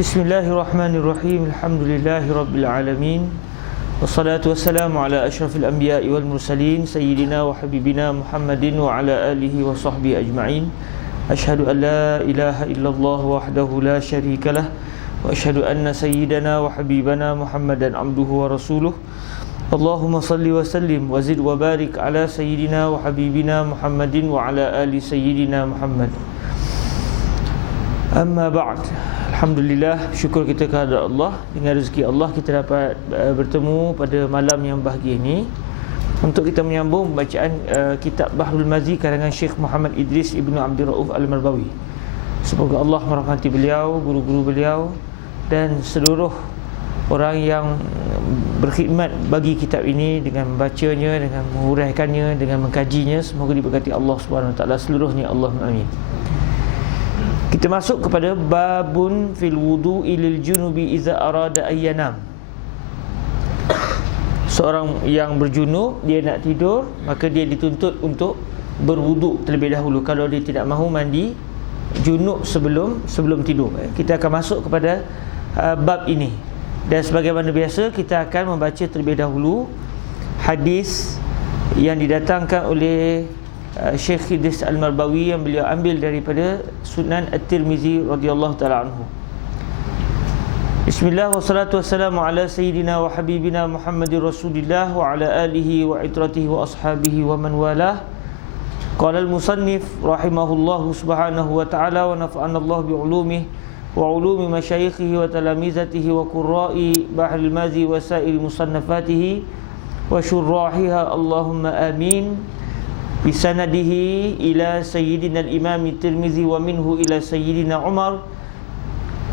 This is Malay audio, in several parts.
Bismillahirrahmanirrahim. Alhamdulillahirabbil alamin. Wassalatu wassalamu ala asyrafil anbiya'i wal mursalin sayyidina wa habibina Muhammadin wa ala alihi wa sahbihi ajma'in. Asyhadu an la ilaha illallah wahdahu la syarikalah wa asyhadu anna sayyidana wa habibana Muhammadan abduhu wa rasuluh. Allahumma salli wa sallim wa zid wa barik ala sayyidina wa habibina Muhammadin wa ala ali sayyidina Muhammad. Amma ba'd. Alhamdulillah, syukur kita kepada Allah. Dengan rezeki Allah kita dapat bertemu pada malam yang bahagia ini untuk kita menyambung bacaan kitab Bahrul Mazi karangan Syekh Muhammad Idris Ibnu Abdul Rauf Al-Marbawi. Semoga Allah merahmati beliau, guru-guru beliau dan seluruh orang yang berkhidmat bagi kitab ini dengan membacanya, dengan menguraikannya, dengan mengkajinya. Semoga diberkati Allah Subhanahu Wa Taala seluruhnya. Allahumma amin. Kita masuk kepada babun fil wudu'i lil junubi iza arada ayyanam. Seorang yang berjunub, dia nak tidur, maka dia dituntut untuk berwuduk terlebih dahulu kalau dia tidak mahu mandi junub sebelum tidur. Kita akan masuk kepada bab ini. Dan sebagaimana biasa kita akan membaca terlebih dahulu hadis yang didatangkan oleh Syekh Idris Al-Marbawi yang beliau ambil daripada Sunan At-Tirmizi radhiyallahu taala anhu. Bismillah wassalatu wassalamu ala sayyidina wa habibina Muhammadir Rasulillah wa ala alihi wa itratihi wa ashabihi wa man walah. Qala al-musannif rahimahullahu subhanahu wa ta'ala wa nafa'ana Allah bi ulumihi wa ulumi masyayikhihi wa talamizatihi wa qurra'i Bahrul Mazi wa sa'ir musannafatihi wa syurrahiha Allahumma amin. Bisanadihi ila sayyidina al-imam at-Tirmizi wa minhu ila sayyidina Umar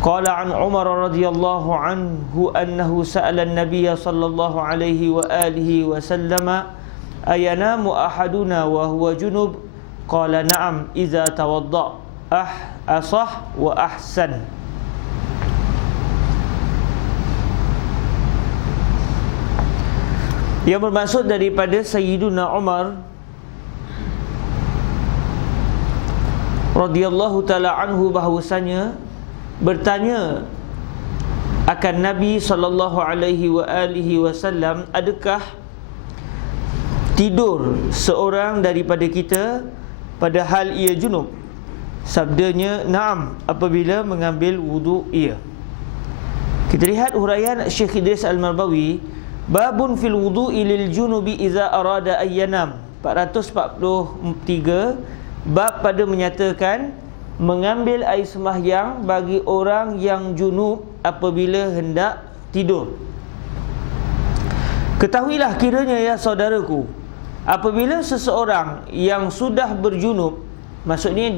qala an Umar radhiyallahu anhu annahu sa'ala an-nabiy sallallahu alaihi wa alihi wa sallama ayanamu ahaduna wa huwa junub qala na'am idza tawadda asah wa ahsan. Yang bermaksud daripada Sayyiduna Umar radhiyallahu taala anhu bahwasanya bertanya akan Nabi sallallahu alaihi wa alihi wasallam, adakah tidur seorang daripada kita padahal ia junub? Sabdanya na'am, apabila mengambil wuduk ia. Kita lihat huraian Syekh Idris Al-Marbawi, babun fil wudu'i lil junubi iza arada ayyanam, 443. Bab pada menyatakan mengambil air sembahyang bagi orang yang junub apabila hendak tidur. Ketahuilah kiranya ya saudaraku, apabila seseorang yang sudah berjunub, maksudnya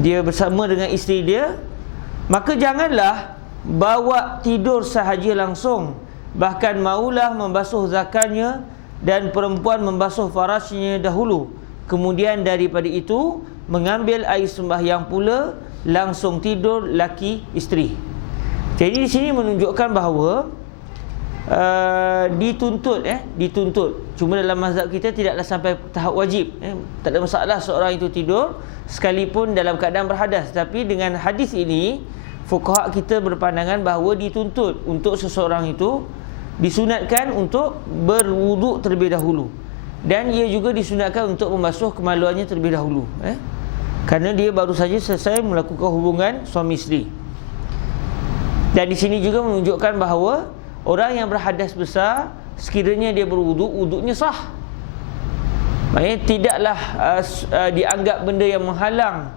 dia bersama dengan isteri dia, maka janganlah bawa tidur sahaja langsung, bahkan maulah membasuh zakarnya dan perempuan membasuh farasnya dahulu. Kemudian daripada itu mengambil air sembahyang pula, langsung tidur laki isteri. Jadi di sini menunjukkan bahawa dituntut. Cuma dalam mazhab kita tidaklah sampai tahap wajib. Tak ada masalah seorang itu tidur sekalipun dalam keadaan berhadas. Tapi dengan hadis ini, fuqaha kita berpandangan bahawa dituntut untuk seseorang itu disunatkan untuk berwuduk terlebih dahulu. Dan ia juga disunatkan untuk membasuh kemaluannya terlebih dahulu, kerana dia baru saja selesai melakukan hubungan suami isteri. Dan di sini juga menunjukkan bahawa orang yang berhadas besar, sekiranya dia berwuduk, wuduknya sah. Maksudnya tidaklah dianggap benda yang menghalang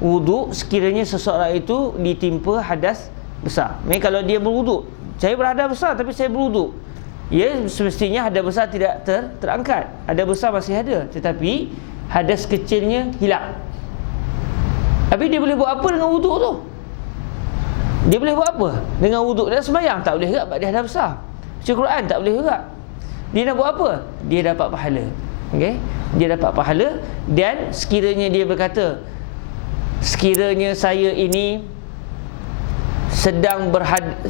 wuduk sekiranya seseorang itu ditimpa hadas besar. Maksudnya kalau dia berwuduk, saya berhadas besar tapi saya berwuduk, ya semestinya hadas besar tidak terangkat. Hadas besar masih ada, tetapi hadas kecilnya hilang. Tapi dia boleh buat apa dengan wuduk tu? Dia boleh buat apa dengan wuduk? Dia sembahyang tak boleh juga, dia hadas besar. Baca Quran tak boleh juga. Dia nak buat apa? Dia dapat pahala. Okey? Dia dapat pahala. Dan sekiranya dia berkata, sekiranya saya ini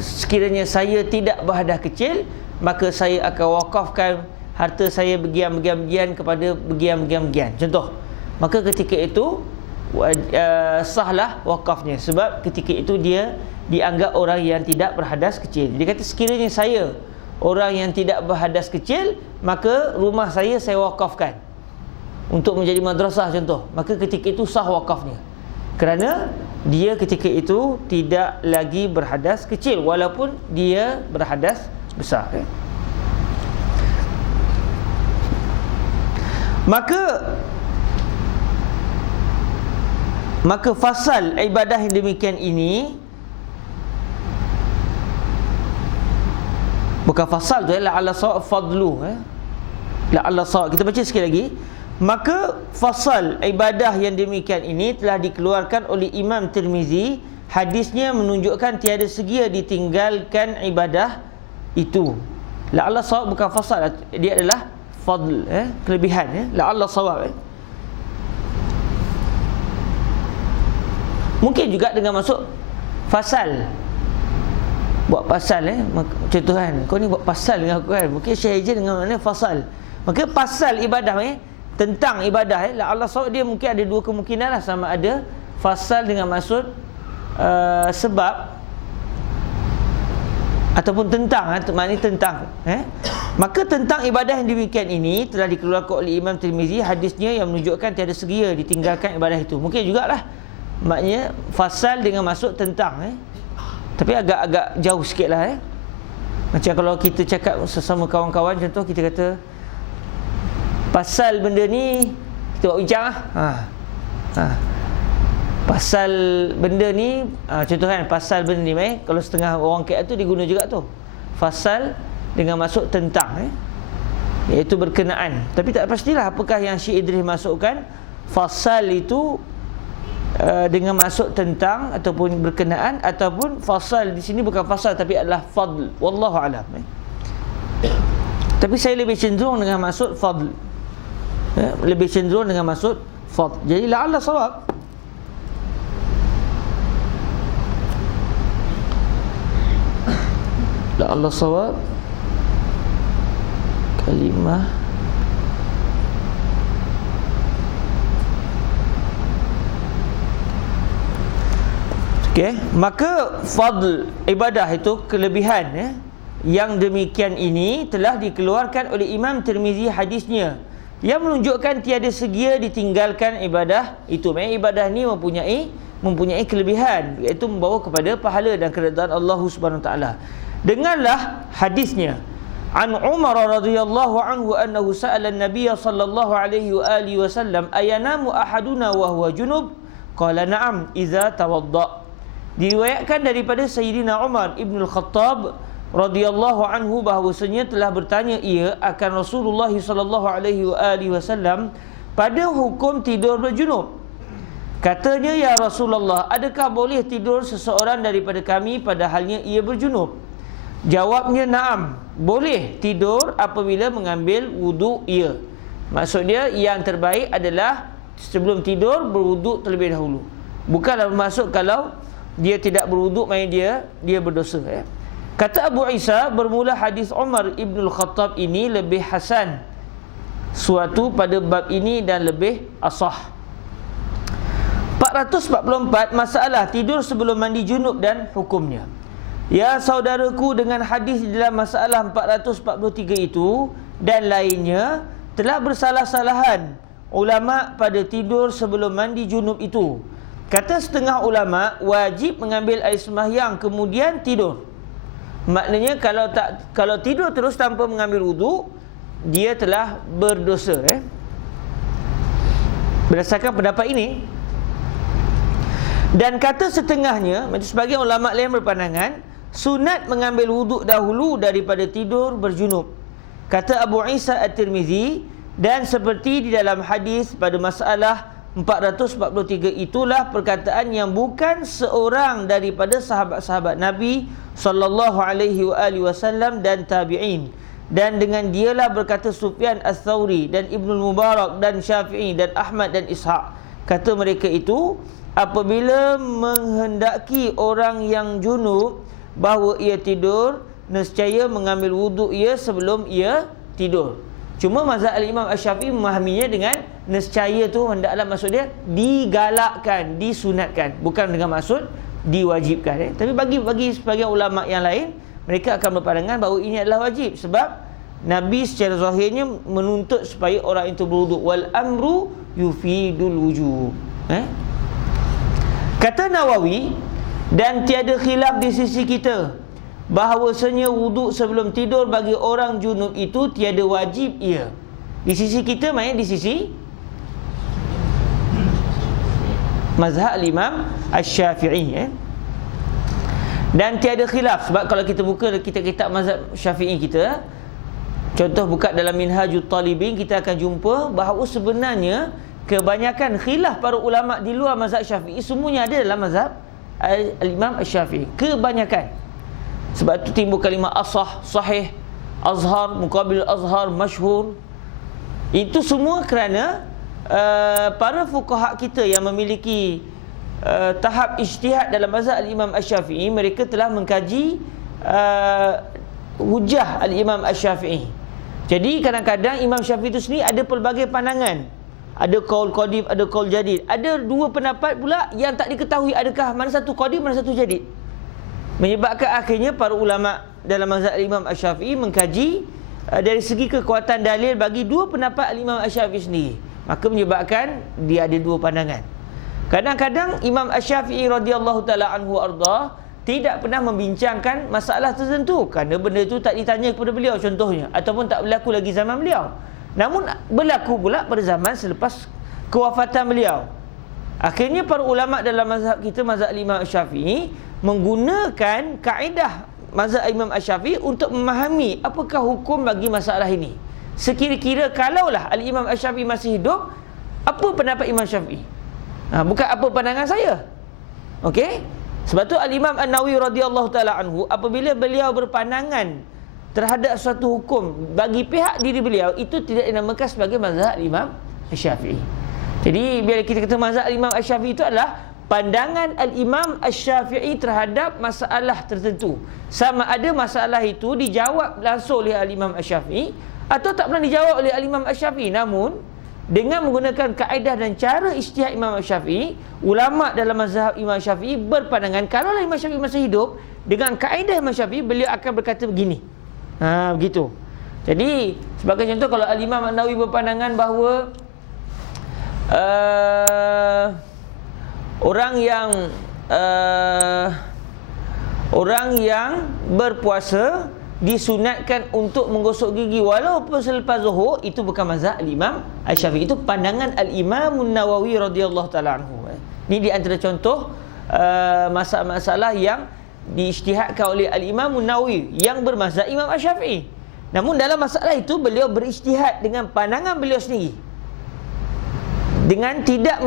sekiranya saya tidak berhadas kecil, maka saya akan wakafkan harta saya begian-begian kepada begian-begian. Contoh, maka ketika itu sahlah wakafnya, sebab ketika itu dia dianggap orang yang tidak berhadas kecil. Dia kata sekiranya saya orang yang tidak berhadas kecil, maka rumah saya wakafkan untuk menjadi madrasah contoh, maka ketika itu sah wakafnya, kerana dia ketika itu tidak lagi berhadas kecil walaupun dia berhadas besar. Maka fasal ibadah yang demikian ini, bukan fasal tu, la'alla sawab fadlu, la'alla sawab. Kita baca sekali lagi. Maka fasal ibadah yang demikian ini telah dikeluarkan oleh Imam Tirmizi. Hadisnya menunjukkan tiada segia ditinggalkan ibadah itu. La'alla sawab bukan fasal, dia adalah fadl, kelebihan, la'alla sawab. Mungkin juga dengan masuk fasal, buat pasal, contoh kan, kau ni buat pasal dengan aku kan, mungkin syekh je dengan makna fasal. Maka pasal ibadah tentang ibadah, Allah SWT dia mungkin ada dua kemungkinan lah, sama ada fasal dengan maksud sebab ataupun tentang, maknanya tentang. Maka tentang ibadah yang demikian ini telah dikeluarkan oleh Imam Tirmizi. Hadisnya yang menunjukkan tiada segia ditinggalkan ibadah itu. Mungkin jugalah maknanya fasal dengan maksud tentang, tapi agak jauh sikit lah. Macam kalau kita cakap sesama kawan-kawan, contoh kita kata pasal benda ni, kita buat bincang lah. Pasal benda ni, contoh kan, pasal benda ni, kalau setengah orang KL tu diguna juga tu, fasal dengan maksud tentang, iaitu berkenaan. Tapi tak pastilah apakah yang Syekh Idris masukkan fasal itu dengan maksud tentang ataupun berkenaan, ataupun fasal di sini bukan fasal tapi adalah fadl. Wallahu a'lam. Tapi saya lebih cenderung dengan maksud fadl, lebih cenderung dengan maksud fadl. Jadi la'alla sawab. La'alla sawab kalimah maka fadl ibadah itu kelebihan, yang demikian ini telah dikeluarkan oleh Imam Tirmizi hadisnya, yang menunjukkan tiada segia ditinggalkan ibadah itu. Ibadah ni mempunyai kelebihan, iaitu membawa kepada pahala dan keredaan Allah Subhanahu Wa Taala. Dengarlah hadisnya. An Umar radhiyallahu anhu annahu sa'ala an-nabiy sallallahu alaihi wa alihi wasallam ayanamu ahaduna wa huwa junub? Qala na'am idza tawadda. Diriwayatkan daripada Sayyidina Umar Ibn Al-Khattab radhiyallahu anhu bahawasanya telah bertanya ia akan Rasulullah sallallahu alaihi wasallam pada hukum tidur berjunub. Katanya, ya Rasulullah, adakah boleh tidur seseorang daripada kami padahalnya ia berjunub? Jawabnya, na'am, boleh tidur apabila mengambil wuduk ia. Maksud dia yang terbaik adalah sebelum tidur berwuduk terlebih dahulu. Bukanlah bermaksud kalau dia tidak berwuduk maknanya dia berdosa. Kata Abu Isa, bermula hadis Umar Ibn Al-Khattab ini lebih hasan suatu pada bab ini dan lebih asah. 444 masalah tidur sebelum mandi junub dan hukumnya. Ya saudaraku, dengan hadis dalam masalah 443 itu dan lainnya telah bersalah-salahan ulama pada tidur sebelum mandi junub itu. Kata setengah ulama, wajib mengambil air sembahyang kemudian tidur. Maknanya kalau tidur terus tanpa mengambil wuduk, dia telah berdosa. Berdasarkan pendapat ini. Dan kata setengahnya, macam sebagian ulama lain berpandangan, sunat mengambil wuduk dahulu daripada tidur berjunub. Kata Abu Isa At-Tirmizi, dan seperti di dalam hadis pada masalah 443 itulah perkataan yang bukan seorang daripada sahabat-sahabat Nabi sallallahu alaihi wasallam dan tabi'in, dan dengan dialah berkata Sufyan Ats-Tsauri dan Ibnul Mubarak dan Syafi'i dan Ahmad dan Ishaq. Kata mereka itu, apabila menghendaki orang yang junub bahawa ia tidur, nescaya mengambil wuduk ia sebelum ia tidur. Cuma mazhab Al-Imam Asy-Syafi'i memahaminya dengan nescaya tu hendaklah maksud dia digalakkan, disunatkan, bukan dengan maksud diwajibkan. Tapi bagi sebagian ulama yang lain, mereka akan berpandangan bahawa ini adalah wajib, sebab Nabi secara zahirnya menuntut supaya orang itu berwuduk. Wal amru yufidul wujub. Kata Nawawi, dan tiada khilaf di sisi kita bahawasanya wuduk sebelum tidur bagi orang junub itu tiada wajib ia. Di sisi kita, maksudnya di sisi mazhab Imam Asy-Syafi'i. Dan tiada khilaf, sebab kalau kita buka kitab-kitab mazhab Syafi'i kita, contoh buka dalam Minhajut Talibin, kita akan jumpa bahawa sebenarnya kebanyakan khilaf para ulama di luar mazhab Syafi'i semuanya ada dalam mazhab Al-Imam Asy-Syafi'i. Kebanyakan. Sebab itu timbul kalimah asah, sahih, azhar, muqabil azhar, masyhur. Itu semua kerana para fuqaha kita yang memiliki tahap ijtihad dalam mazhab Al-Imam Asy-Syafi'i, mereka telah mengkaji hujah Al-Imam Asy-Syafi'i. Jadi kadang-kadang Imam Syafi'i itu sendiri ada pelbagai pandangan. Ada qaul qadim, ada qaul jadid. Ada dua pendapat pula yang tak diketahui adakah mana satu qadim, mana satu jadid. Menyebabkan akhirnya para ulama dalam mazhab Imam Asy-Syafi'i mengkaji dari segi kekuatan dalil bagi dua pendapat Imam Asy-Syafi'i sendiri. Maka menyebabkan dia ada dua pandangan. Kadang-kadang Imam Asy-Syafi'i radhiyallahu taala anhu arda tidak pernah membincangkan masalah tertentu kerana benda itu tak ditanya kepada beliau contohnya, ataupun tak berlaku lagi zaman beliau. Namun berlaku pula pada zaman selepas kewafatan beliau. Akhirnya para ulama dalam mazhab kita, mazhab Imam Asy-Syafi'i, menggunakan kaedah mazhab Imam Asy-Syafi'i untuk memahami apakah hukum bagi masalah ini. Sekira-kira kalaulah Al-Imam Asy-Syafi'i masih hidup, apa pendapat Imam Syafi'i? Bukan apa pandangan saya. Okey? Sebab tu Al-Imam An-Nawawi radhiyallahu taala anhu, apabila beliau berpandangan terhadap suatu hukum bagi pihak diri beliau, itu tidak dinamakan sebagai mazhab Imam Asy-Syafi'i. Jadi bila kita kata mazhab Imam Asy-Syafi'i itu adalah pandangan Al-Imam Asy-Syafi'i terhadap masalah tertentu. Sama ada masalah itu dijawab langsung oleh Al-Imam Asy-Syafi'i atau tak pernah dijawab oleh Al-Imam Asy-Syafi'i. Namun dengan menggunakan kaedah dan cara ijtihad Imam Asy-Syafi'i, ulama dalam mazhab Imam Syafi'i berpandangan kalau Imam Syafi'i masih hidup, dengan kaedah Imam Syafi'i beliau akan berkata begini. Begitu. Jadi sebagai contoh, kalau Al-Imam An-Nawawi berpandangan bahawa orang yang berpuasa disunatkan untuk menggosok gigi walaupun selepas zuhur, itu bukan mazhab Al-Imam Asy-Syafi'i. Itu pandangan Al-Imam An-Nawawi radhiyallahu taala anhu. Ini di antara contoh masalah-masalah yang diijtihadkan oleh Al-Imam An-Nawawi yang bermazhab Imam Asy-Syafi'i. Namun dalam masalah itu beliau berijtihad dengan pandangan beliau sendiri, dengan tidak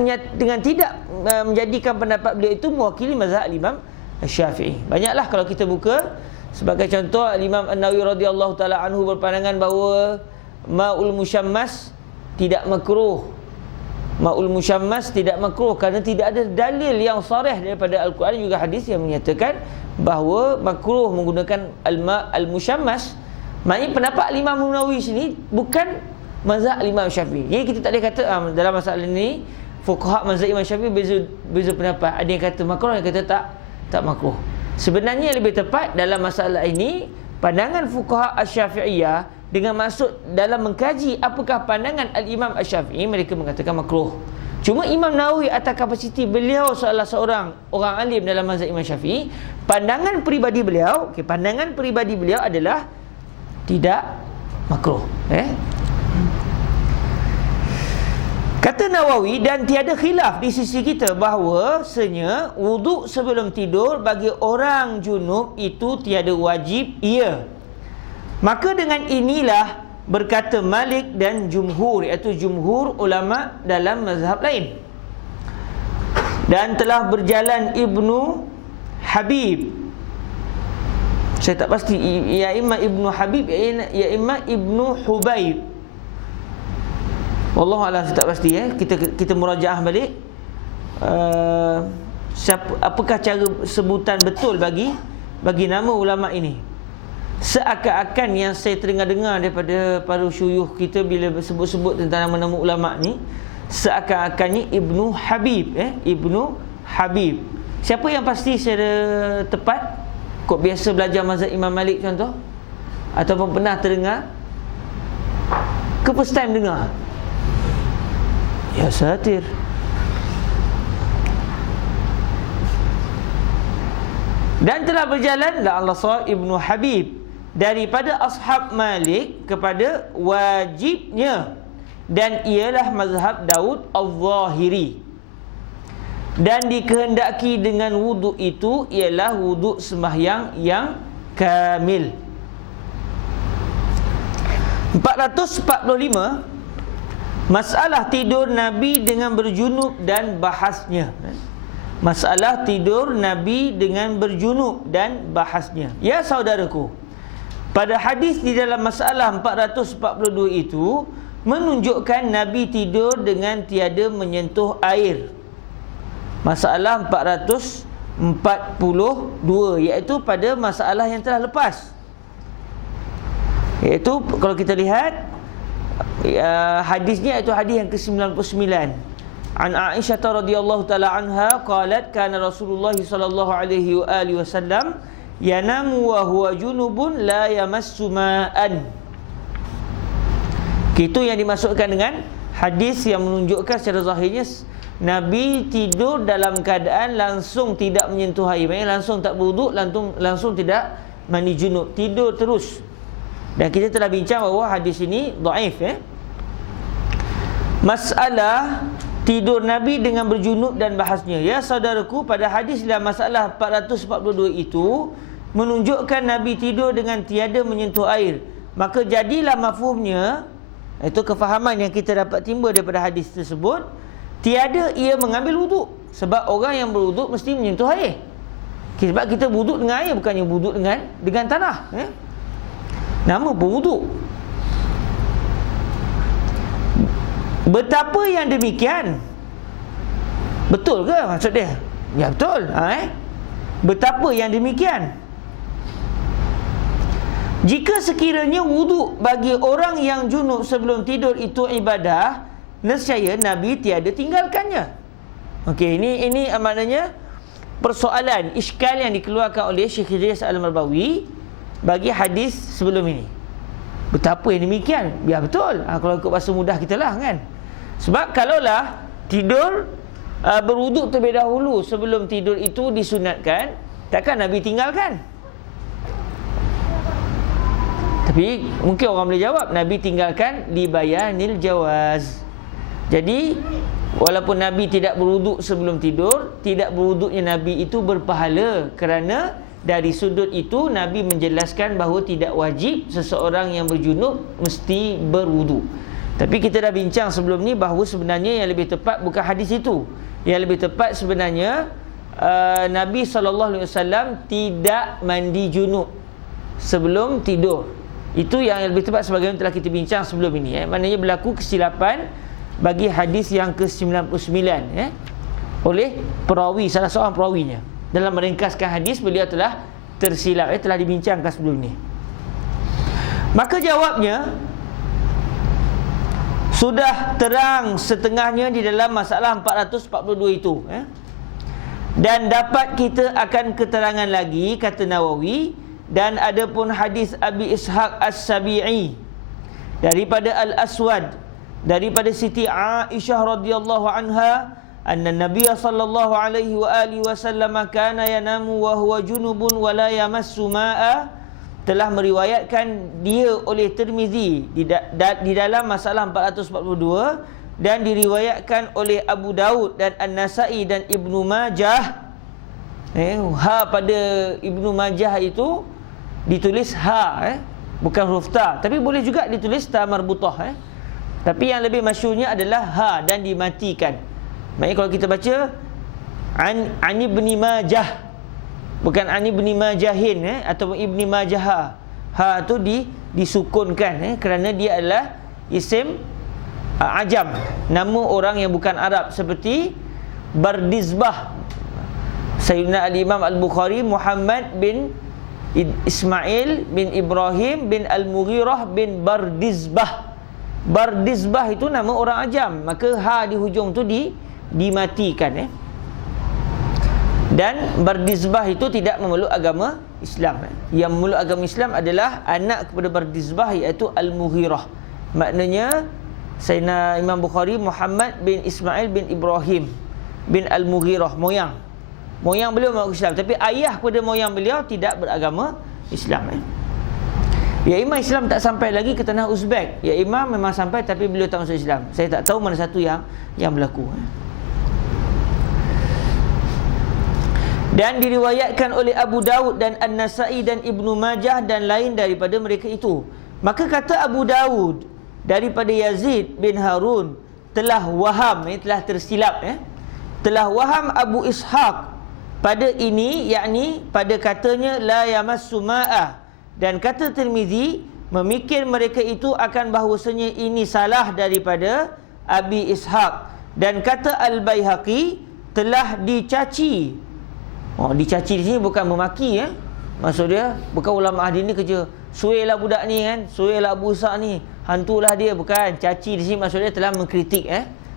menjadikan pendapat beliau itu mewakili mazhab Imam Asy-Syafi'i. Banyaklah kalau kita buka. Sebagai contoh, Imam An-Nawawi radhiyallahu taala anhu berpandangan bahawa ma'ul musyammas tidak makruh. Ma'ul musyammas tidak makruh kerana tidak ada dalil yang sharih daripada Al-Quran juga hadis yang menyatakan bahawa makruh menggunakan al-musyammas. Maknanya pendapat Imam An-Nawawi sini bukan mazhab Imam Syafi'i. Jadi kita tak boleh kata dalam masalah ini fuqaha mazhab Imam Syafi'i beza pendapat. Ada yang kata makruh, ada yang kata tak makruh. Sebenarnya lebih tepat dalam masalah ini pandangan fuqaha Asy-Syafi'iyah dengan maksud dalam mengkaji apakah pandangan Al-Imam Asy-Syafi'i, mereka mengatakan makruh. Cuma Imam Nawawi atas kapasiti beliau salah seorang orang alim dalam mazhab Imam Syafi'i, pandangan peribadi beliau adalah tidak makruh. Kata Nawawi, dan tiada khilaf di sisi kita bahawasanya wuduk sebelum tidur bagi orang junub itu tiada wajib ia. Maka dengan inilah berkata Malik dan jumhur, iaitu jumhur ulama dalam mazhab lain. Dan telah berjalan Ibnu Habib, saya tak pasti, ya imma Ibnu Habib, ya imma Ibnu Hubaib, wallahualam, saya tak pasti. Kita murajaah balik apakah cara sebutan betul bagi nama ulama ini. Seakan-akan yang saya dengar daripada para syuyukh kita bila sebut-sebut tentang nama-nama ulama ni, seakan-akannya Ibnu Habib, Ibnu Habib. Siapa yang pasti secara tepat? Kok biasa belajar mazhab Imam Malik contoh? Ataupun pernah terdengar? Ke first time dengar? Ya satir. Dan telah berjalan Allah SAW Ibnu Habib daripada ashab Malik kepada wajibnya, dan ialah mazhab Daud Al-Zahiri, dan dikehendaki dengan wuduk itu ialah wuduk sembahyang yang kamil. 445 masalah tidur Nabi dengan berjunub dan bahasnya. Masalah tidur Nabi dengan berjunub dan bahasnya. Ya saudaraku, pada hadis di dalam masalah 442 itu menunjukkan Nabi tidur dengan tiada menyentuh air. Masalah 442, iaitu pada masalah yang telah lepas. Iaitu kalau kita lihat hadisnya, iaitu hadis yang ke-99. An Aisyah radhiyallahu taala anha qalat kana Rasulullah sallallahu alaihi wa alihi wasallam yanamu wa huwa junubun la yamassu ma'an. Itu yang dimasukkan dengan hadis yang menunjukkan secara zahirnya Nabi tidur dalam keadaan langsung tidak menyentuh air. Maksudnya langsung tak berwuduk, langsung tidak mandi junub, tidur terus. Dan kita telah bincang bahawa hadis ini dhaif. Masalah tidur Nabi dengan berjunub dan bahasnya. Ya saudaraku, pada hadis dalam masalah 442 itu menunjukkan Nabi tidur dengan tiada menyentuh air. Maka jadilah mafhumnya, itu kefahaman yang kita dapat timbul daripada hadis tersebut, tiada ia mengambil wuduk. Sebab orang yang berwuduk mesti menyentuh air. Sebab kita wuduk dengan air, bukannya wuduk dengan tanah. Nama berwuduk. Betapa yang demikian? Betul ke maksud dia? Ya betul. Betapa yang demikian? Jika sekiranya wuduk bagi orang yang junub sebelum tidur itu ibadah, nescaya Nabi tiada tinggalkannya. Okey, ini maknanya persoalan iskal yang dikeluarkan oleh Syekh Idris Al-Marbawi bagi hadis sebelum ini. Betapa yang demikian? Ya betul. Kalau ikut bahasa mudah kita lah kan. Sebab kalaulah tidur berwuduk terlebih dahulu sebelum tidur itu disunatkan, takkan Nabi tinggalkan? Tapi mungkin orang boleh jawab, Nabi tinggalkan li bayanil jawaz. Jadi walaupun Nabi tidak berwuduk sebelum tidur, tidak berwuduknya Nabi itu berpahala, kerana dari sudut itu Nabi menjelaskan bahawa tidak wajib seseorang yang berjunub mesti berwuduk. Tapi kita dah bincang sebelum ni bahawa sebenarnya yang lebih tepat bukan hadis itu. Yang lebih tepat sebenarnya Nabi SAW tidak mandi junub sebelum tidur. Itu yang lebih tepat sebagaimana telah kita bincang sebelum ini. Maknanya berlaku kesilapan bagi hadis yang ke-99 oleh perawi, salah seorang perawinya. Dalam meringkaskan hadis, beliau telah tersilap, telah dibincangkan sebelum ini. Maka jawabnya sudah terang setengahnya di dalam masalah 442 itu. Dan dapat kita akan keterangan lagi, kata Nawawi. Dan ada pun hadis Abi Ishaq As-Sabi'i daripada Al-Aswad, daripada Siti Aisyah radhiyallahu anha, anna Nabiy sallallahu alaihi wa alihi wasallam kana yanamu wa huwa junubun wa la yamassu ma'a, telah meriwayatkan dia oleh Tirmizi di dalam masalah 442, dan diriwayatkan oleh Abu Daud dan An-Nasa'i dan Ibnu Majah. Pada Ibnu Majah itu ditulis bukan huruf ta, tapi boleh juga ditulis ta marbutah. Tapi yang lebih masyhurnya adalah ha dan dimatikan. Maksudnya kalau kita baca an Ibni Majah, bukan an Ibni Majahin atau Ibni Majah, ha tu disukunkan kerana dia adalah isim ajam, nama orang yang bukan Arab, seperti Bardizbah. Sayyidina Al-Imam Al-Bukhari Muhammad bin Ismail bin Ibrahim bin Al-Mughirah bin Bardizbah. Bardizbah itu nama orang ajam, maka ha di hujung tu dimatikan. Dan Bardizbah itu tidak memeluk agama Islam. Yang memeluk agama Islam adalah anak kepada Bardizbah, iaitu Al-Mughirah. Maknanya Sayyidina Imam Bukhari Muhammad bin Ismail bin Ibrahim bin Al-Mughirah, moyang beliau masuk Islam, tapi ayah kepada moyang beliau tidak beragama Islam. Ya Imam Islam tak sampai lagi ke tanah Uzbek. Ya Imam memang sampai, tapi beliau tak masuk Islam. Saya tak tahu mana satu yang berlaku. Dan diriwayatkan oleh Abu Dawud dan An-Nasa'i dan Ibnu Majah dan lain daripada mereka itu. Maka kata Abu Dawud daripada Yazid bin Harun, telah waham, telah tersilap, telah waham Abu Ishaq pada ini, yakni pada katanya la yamassu ma'ah. Dan kata Tirmizi, memikir mereka itu akan bahawasanya ini salah daripada Abi Ishaq. Dan kata Al-Baihaqi, telah dicaci. Dicaci di sini bukan memaki, maksud dia bukan ulama ahli ni kerja suailah budak ni kan, suailah Abu Ishaq ni, hantulah dia, bukan. Caci di sini maksud dia telah mengkritik.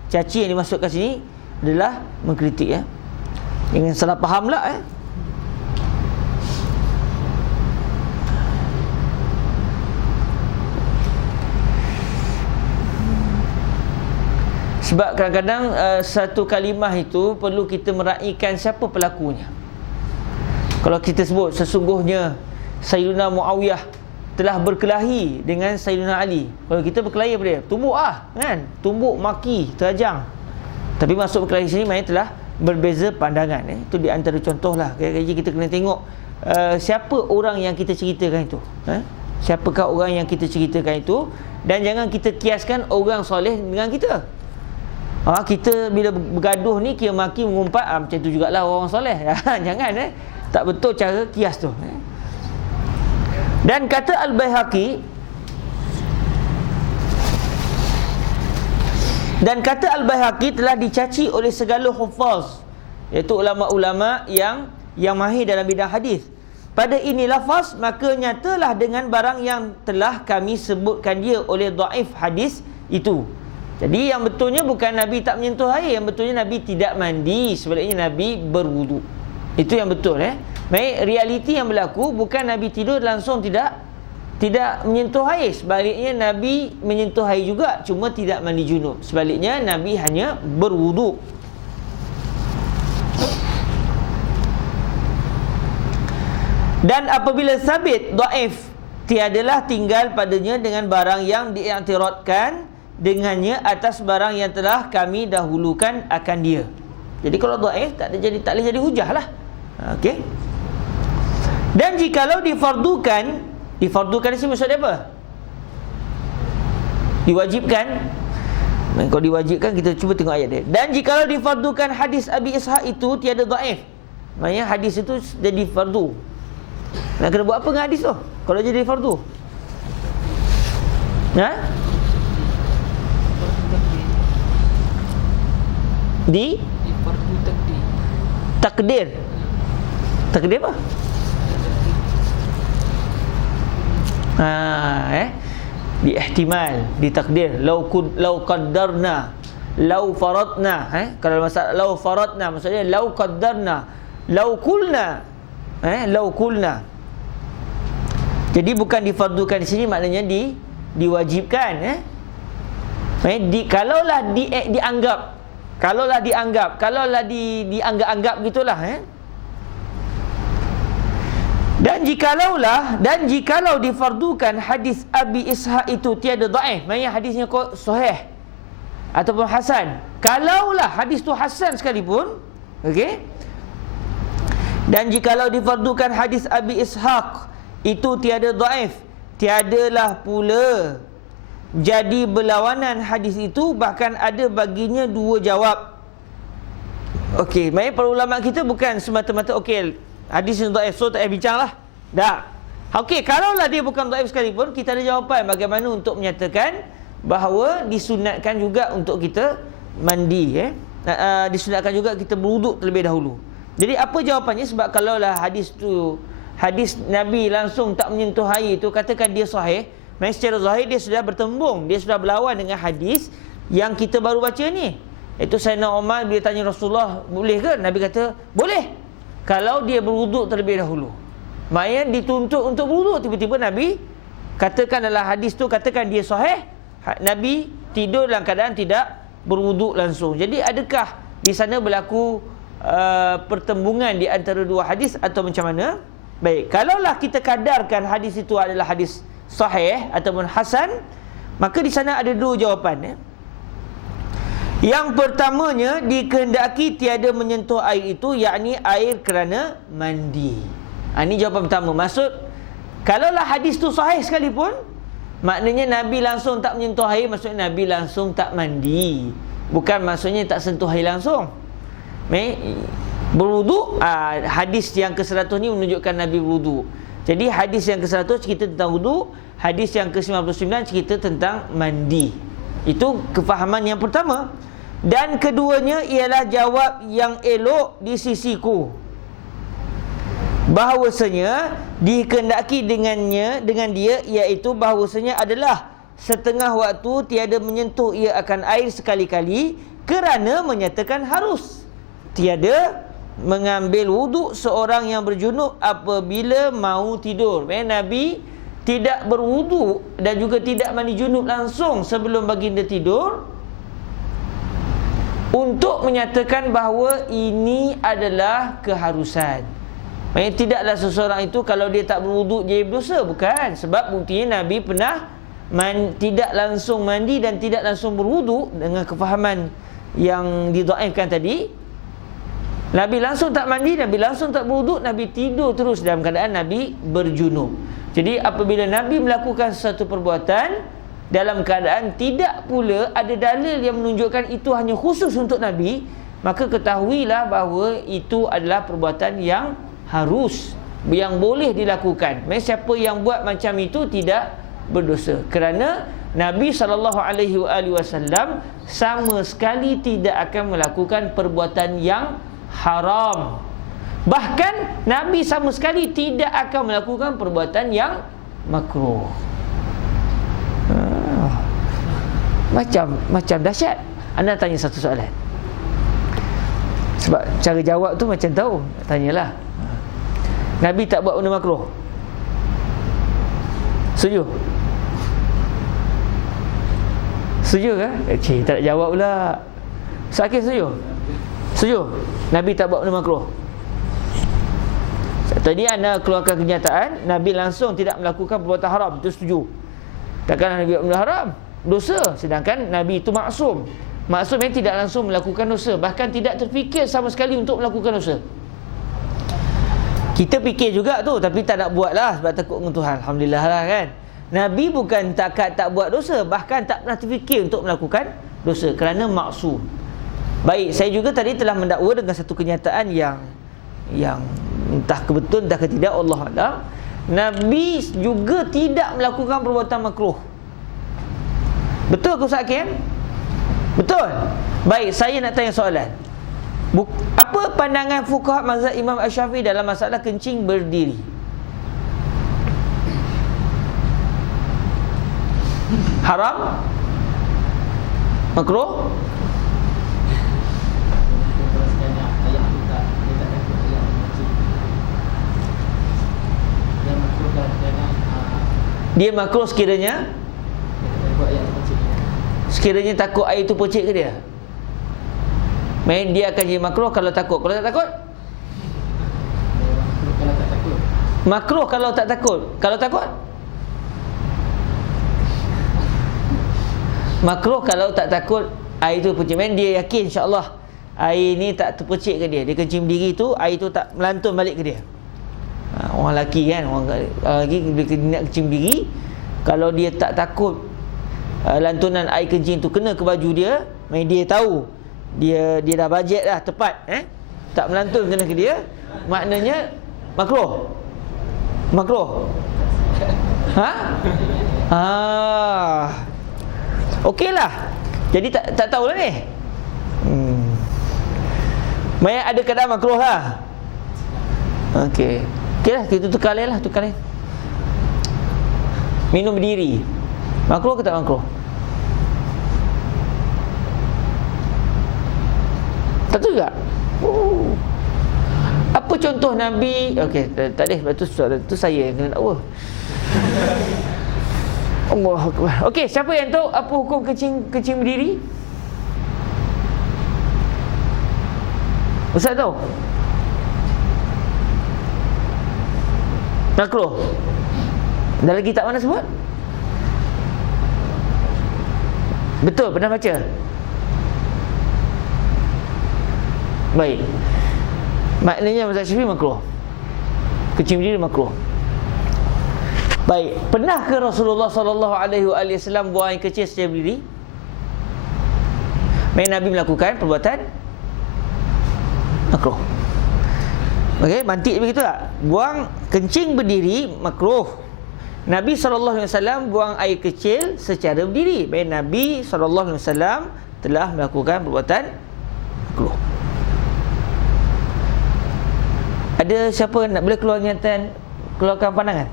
Caci yang dimasukkan sini adalah mengkritik. Jangan salah faham lah. Sebab kadang-kadang satu kalimah itu perlu kita meraihkan siapa pelakunya. Kalau kita sebut sesungguhnya Sayyidina Muawiyah telah berkelahi dengan Sayyidina Ali, kalau kita berkelahi apa dia? Tumbuk kan? Tumbuk, maki, terajang. Tapi masuk berkelahi sini maknanya telah berbeza pandangan. Itu di antara contoh lah. Kadang-kadang kita kena tengok siapa orang yang kita ceritakan itu. Siapakah orang yang kita ceritakan itu. Dan jangan kita kiaskan orang soleh dengan kita. Kita bila bergaduh ni kira maki mengumpat, macam tu jugalah orang soleh. Jangan tak betul cara kias tu. Dan kata Al-Baihaqi, telah dicaci oleh segala hufaz, iaitu ulama-ulama yang mahir dalam bidang hadis. Pada ini lafaz, maka nyatalah dengan barang yang telah kami sebutkan dia oleh dhaif hadis itu. Jadi yang betulnya bukan Nabi tak menyentuh air, yang betulnya Nabi tidak mandi, sebaliknya Nabi berwudu. Itu yang betul. Baik, realiti yang berlaku bukan Nabi tidur langsung tidak menyentuh air, sebaliknya Nabi menyentuh air juga, cuma tidak mandi junub. Sebaliknya Nabi hanya berwudu. Dan apabila sabit dhaif, tiadalah tinggal padanya dengan barang yang diiktiradkan dengannya atas barang yang telah kami dahulukan akan dia. Jadi kalau dhaif tak boleh jadi hujah lah. Okey. Dan jikalau difardukan di sini maksud dia apa? Diwajibkan. Kalau diwajibkan, kita cuba tengok ayat dia. Dan jikalau difardukan hadis Abi Ishaq itu tiada dhaif, maknanya hadis itu jadi fardu. Nak kena buat apa dengan hadis tu kalau jadi fardu? Di fardu takdir. Takdir apa? Di ihtimal, di takdir. Lau qaddarna, lau faradna. Kalau masalah lau faradna, maksudnya lau qaddarna, lau qulna. Lau qulna. Jadi bukan difardukan di sini, maknanya diwajibkan. Kalaulah dianggap dianggap gitulah. Dan jikalau difardukan hadis Abi Ishaq itu tiada dhaif, maknanya hadisnya sahih ataupun hasan. Kalaulah hadis tu hasan sekalipun, okey. Dan jikalau difardukan hadis Abi Ishaq itu tiada dhaif, tiadalah pula jadi berlawanan hadis itu, bahkan ada baginya dua jawab. Okey, maknanya para ulama kita bukan semata-mata okey hadis yang dhaif, so tak payah bincang lah. Tak. Okey, kalaulah dia bukan dhaif sekalipun, kita ada jawapan bagaimana untuk menyatakan bahawa disunatkan juga untuk kita mandi. Disunatkan juga kita berwuduk terlebih dahulu. Jadi apa jawapannya? Sebab kalaulah hadis tu, hadis Nabi langsung tak menyentuh air tu, katakan dia sahih, Maksudnya secara zahir dia sudah bertembung, dia sudah berlawan dengan hadis yang kita baru baca ni. Itu Sayyidina Umar bila tanya Rasulullah, boleh ke? Nabi kata, boleh. Kalau dia berwuduk terlebih dahulu. Maknanya dituntut untuk berwuduk. Tiba-tiba Nabi katakan dalam hadis tu, katakan dia sahih, Nabi tidur dalam keadaan tidak berwuduk langsung. Jadi adakah di sana berlaku pertembungan di antara dua hadis atau macam mana? Baik, kalaulah kita kadarkan hadis itu adalah hadis sahih ataupun hasan, maka di sana ada dua jawapan. Yang pertamanya, dikehendaki tiada menyentuh air itu, yakni air kerana mandi. Ini jawapan pertama. Maksud, kalaulah hadis tu sahih sekalipun, maknanya Nabi langsung tak menyentuh air, maksudnya Nabi langsung tak mandi. Bukan maksudnya tak sentuh air langsung. Berwuduk, hadis yang ke-100 ni menunjukkan Nabi berwuduk. Jadi hadis yang ke-100 cerita tentang wuduk, hadis yang ke-99 cerita tentang mandi. Itu kefahaman yang pertama. Dan keduanya ialah jawab yang elok di sisiku, bahawasanya dikehendaki dengan dia, iaitu bahawasanya adalah setengah waktu tiada menyentuh ia akan air sekali-kali, kerana menyatakan harus tiada mengambil wuduk seorang yang berjunub apabila mau tidur. Nabi tidak berwuduk dan juga tidak mandi junub langsung sebelum baginda tidur, untuk menyatakan bahawa ini adalah keharusan. Maksudnya tidaklah seseorang itu kalau dia tak berwuduk dia berdosa. Bukan. Sebab buktinya Nabi pernah tidak langsung mandi dan tidak langsung berwuduk, dengan kefahaman yang didhaifkan tadi. Nabi langsung tak mandi, Nabi langsung tak berwuduk, Nabi tidur terus dalam keadaan Nabi berjunub. Jadi apabila Nabi melakukan sesuatu perbuatan dalam keadaan tidak pula ada dalil yang menunjukkan itu hanya khusus untuk Nabi, maka ketahuilah bahawa itu adalah perbuatan yang harus, yang boleh dilakukan. Maksudnya siapa yang buat macam itu tidak berdosa, kerana Nabi SAW sama sekali tidak akan melakukan perbuatan yang haram. Bahkan Nabi sama sekali tidak akan melakukan perbuatan yang makruh. Macam dahsyat. Anda tanya satu soalan, sebab cara jawab tu macam tahu. Tanyalah, Nabi tak buat benda makruh, setuju? Setuju ke? Tak nak jawab pula. Sakit setuju? Setuju? Nabi tak buat benda makruh. Tadi anda keluarkan kenyataan Nabi langsung tidak melakukan perbuatan haram, itu setuju. Takkan Nabi buat benda haram, dosa. Sedangkan Nabi itu maksum. Maksum yang tidak langsung melakukan dosa, bahkan tidak terfikir sama sekali untuk melakukan dosa. Kita fikir juga tu, tapi tak nak buat lah sebab takut dengan Tuhan. Alhamdulillah lah kan. Nabi bukan tak buat dosa, bahkan tak pernah terfikir untuk melakukan dosa, kerana maksum. Baik, saya juga tadi telah mendakwa dengan satu kenyataan yang entah kebetul entah ketidak, Allah Alam. Nabi juga tidak melakukan perbuatan makruh. Betul ke Ustaz Hakim? Betul? Baik, saya nak tanya soalan. Apa pandangan fuqaha mazhab Imam Asy-Syafi'i dalam masalah kencing berdiri? Haram? Makruh? Dia makruh sekiranya takut air itu pocik ke dia? Main dia akan jadi makruh kalau takut. Kalau tak takut? Makruh kalau tak takut. Kalau takut? Makruh kalau tak takut air itu pocik. Main dia yakin insya-Allah air ni tak terpocik ke dia. Dia kencing berdiri tu, air tu tak melantun balik ke dia. Orang lelaki kan, orang lelaki bila nak kencing berdiri, kalau dia tak takut lantunan air kencing tu kena ke baju dia, main dia tahu dia dah bajet dah tepat, tak melantun kena ke dia, maknanya makruh. Okeylah. Jadi tak tahulah ni. Main ada kadar makruh lah. Okeylah, kita tukar lain. Minum berdiri. Makruh ke tak makruh? Tak tahu juga. Apa contoh Nabi? Okey, tak ada. Lepas tu saya yang kena dakwa. Allahu Akbar. Okey, siapa yang tahu apa hukum kencing berdiri? Ustaz tahu? Makruh. Dalam kitab mana sebut? Betul, pernah baca? Baik. Maknanya mazhab Syafi'i makruh. Kencing berdiri makruh. Baik, pernah ke Rasulullah sallallahu alaihi wasallam buang air kecil secara berdiri? Nabi melakukan perbuatan makruh. Okey, mantik begitu tak? Buang kencing berdiri makruh. Nabi sallallahu alaihi wasallam buang air kecil secara berdiri. Nabi sallallahu alaihi wasallam telah melakukan perbuatan makruh. Ada siapa nak boleh keluar niatan keluarkan pandangan?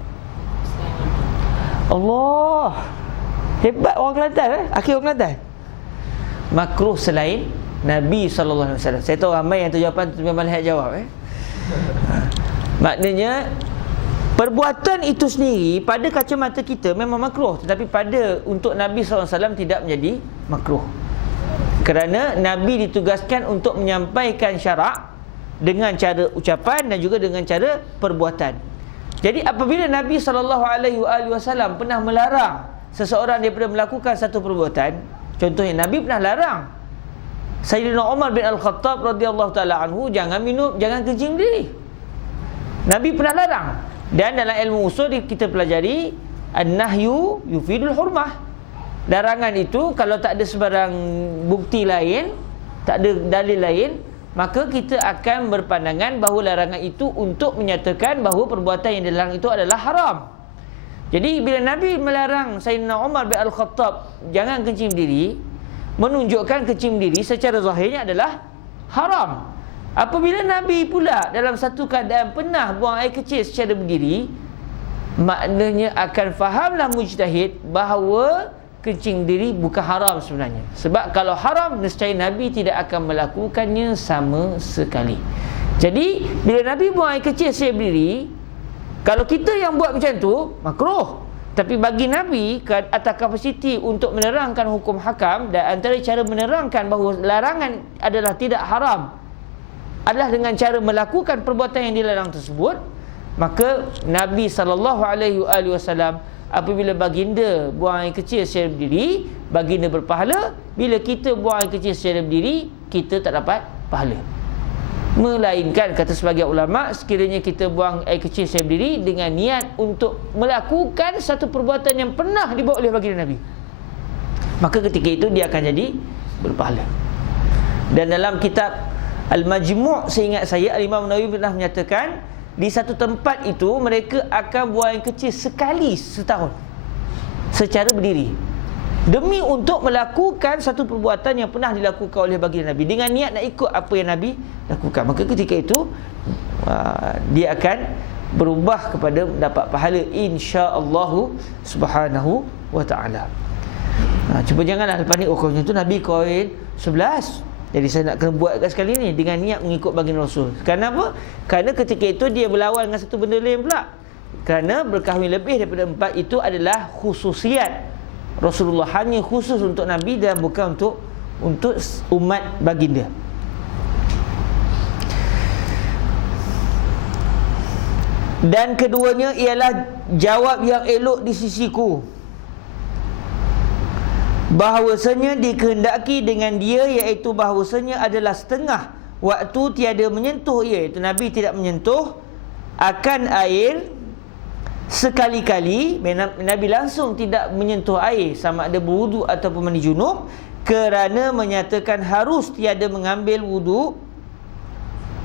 Allah, hebat orang Kelantan akhir orang Kelantan. Makruh selain Nabi sallallahu alaihi wasallam. Saya tahu ramai yang jawapan tu memang lihat jawab Maknanya perbuatan itu sendiri pada kacamata kita memang makruh, tetapi pada untuk Nabi sallallahu alaihi wasallam tidak menjadi makruh. Kerana Nabi ditugaskan untuk menyampaikan syarak dengan cara ucapan dan juga dengan cara perbuatan. Jadi apabila Nabi SAW pernah melarang seseorang daripada melakukan satu perbuatan, contohnya Nabi pernah larang Sayyidina Umar bin Al-Khattab radhiyallahu taala anhu jangan minum, jangan kencing berdiri. Nabi pernah larang. Dan dalam ilmu usul kita pelajari an-nahyu yufidul hurmah. Larangan itu kalau tak ada sebarang bukti lain, tak ada dalil lain, maka kita akan berpandangan bahawa larangan itu untuk menyatakan bahawa perbuatan yang dilarang itu adalah haram. Jadi bila Nabi melarang Sayyidina Umar bin Al-Khattab jangan kencing berdiri, menunjukkan kencing berdiri secara zahirnya adalah haram. Apabila Nabi pula dalam satu keadaan pernah buang air kecil secara berdiri, maknanya akan fahamlah mujtahid bahawa kencing berdiri bukan haram sebenarnya. Sebab kalau haram, nescaya Nabi tidak akan melakukannya sama sekali. Jadi bila Nabi buang air kecil secara berdiri, kalau kita yang buat macam tu makruh. Tapi bagi Nabi atas kapasiti untuk menerangkan hukum hakam, dan antara cara menerangkan bahawa larangan adalah tidak haram adalah dengan cara melakukan perbuatan yang dilarang tersebut, maka Nabi SAW apabila baginda buang air kecil secara berdiri, baginda berpahala. Bila kita buang air kecil secara berdiri, kita tak dapat pahala. Melainkan kata sebagian ulama, sekiranya kita buang air kecil secara berdiri dengan niat untuk melakukan satu perbuatan yang pernah dibuat oleh baginda Nabi, maka ketika itu dia akan jadi berpahala. Dan dalam kitab Al-Majmu' seingat saya, Al-Imam Nawawi pernah menyatakan di satu tempat itu mereka akan buang air kecil sekali setahun secara berdiri, demi untuk melakukan satu perbuatan yang pernah dilakukan oleh baginda Nabi dengan niat nak ikut apa yang Nabi lakukan. Maka ketika itu dia akan berubah kepada dapat pahala insya-Allah subhanahu wa ta'ala. Cuba janganlah lepas ni macam tu Nabi kahwin 11, jadi saya nak kena buat kat sekali ni dengan niat mengikut baginda Rasul. Kenapa? Kerana ketika itu dia berlawan dengan satu benda lain pula. Kerana berkahwin lebih daripada 4 itu adalah khususiat Rasulullah, hanya khusus untuk Nabi dan bukan untuk umat baginda. Dan keduanya ialah jawab yang elok di sisiku, bahawasanya dikehendaki dengan dia, iaitu bahawasanya adalah setengah waktu tiada menyentuh, iaitu Nabi tidak menyentuh akan air sekali-kali. Nabi langsung tidak menyentuh air, sama ada berwudu ataupun mandi junub, kerana menyatakan harus tiada mengambil wudu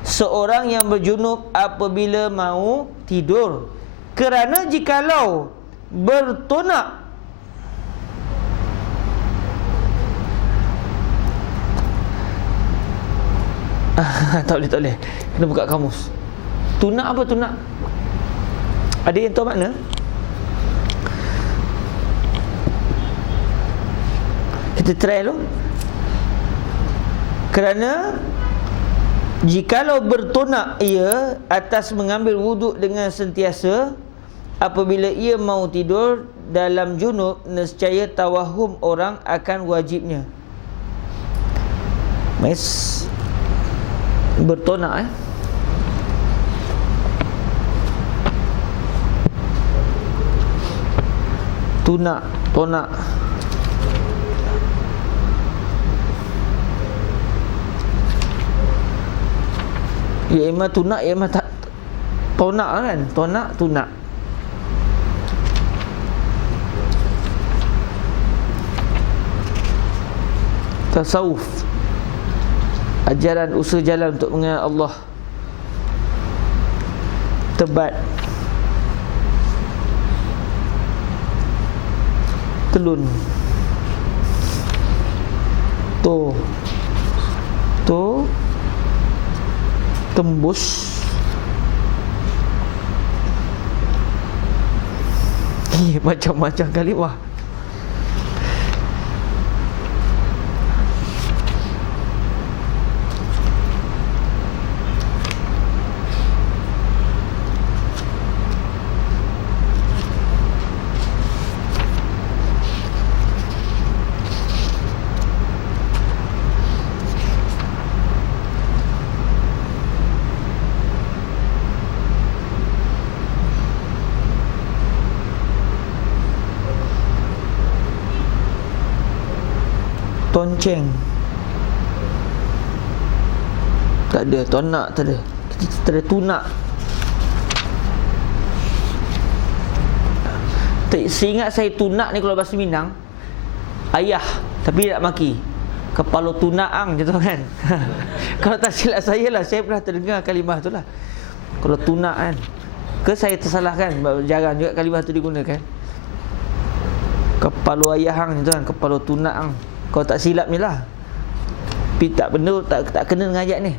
seorang yang berjunub apabila mau tidur. Kerana jikalau bertonak tak boleh. Kena buka kamus. Tunak apa tunak? Ada yang tahu makna? Kita try dulu. Kerana jikalau bertonak ia atas mengambil wuduk dengan sentiasa apabila ia mau tidur dalam junub, nescaya tawahum orang akan wajibnya. Mes bertonak tonak ya imam tunak ya imam tak tonak kan, tunak tasawuf, ajaran usaha jalan untuk mengenal Allah. Tebat, telun, tembus, macam-macam kalimah. Tonceng tak ada, tonak tak ada, kita ada tunak. Seingat saya tunak ni kalau bahasa Minang ayah, tapi tak maki. Kepala tunaang je tu kan. Kalau tak silap saya lah, saya pernah terdengar kalimah tu lah. Kalau tunak kan, ke saya tersalah kan, jarang juga kalimah tu digunakan. Kepala ayahang je tu kan, kepala tunaang. Kalau tak silap ni lah. Tapi tak benda, tak kena dengan ayat ni.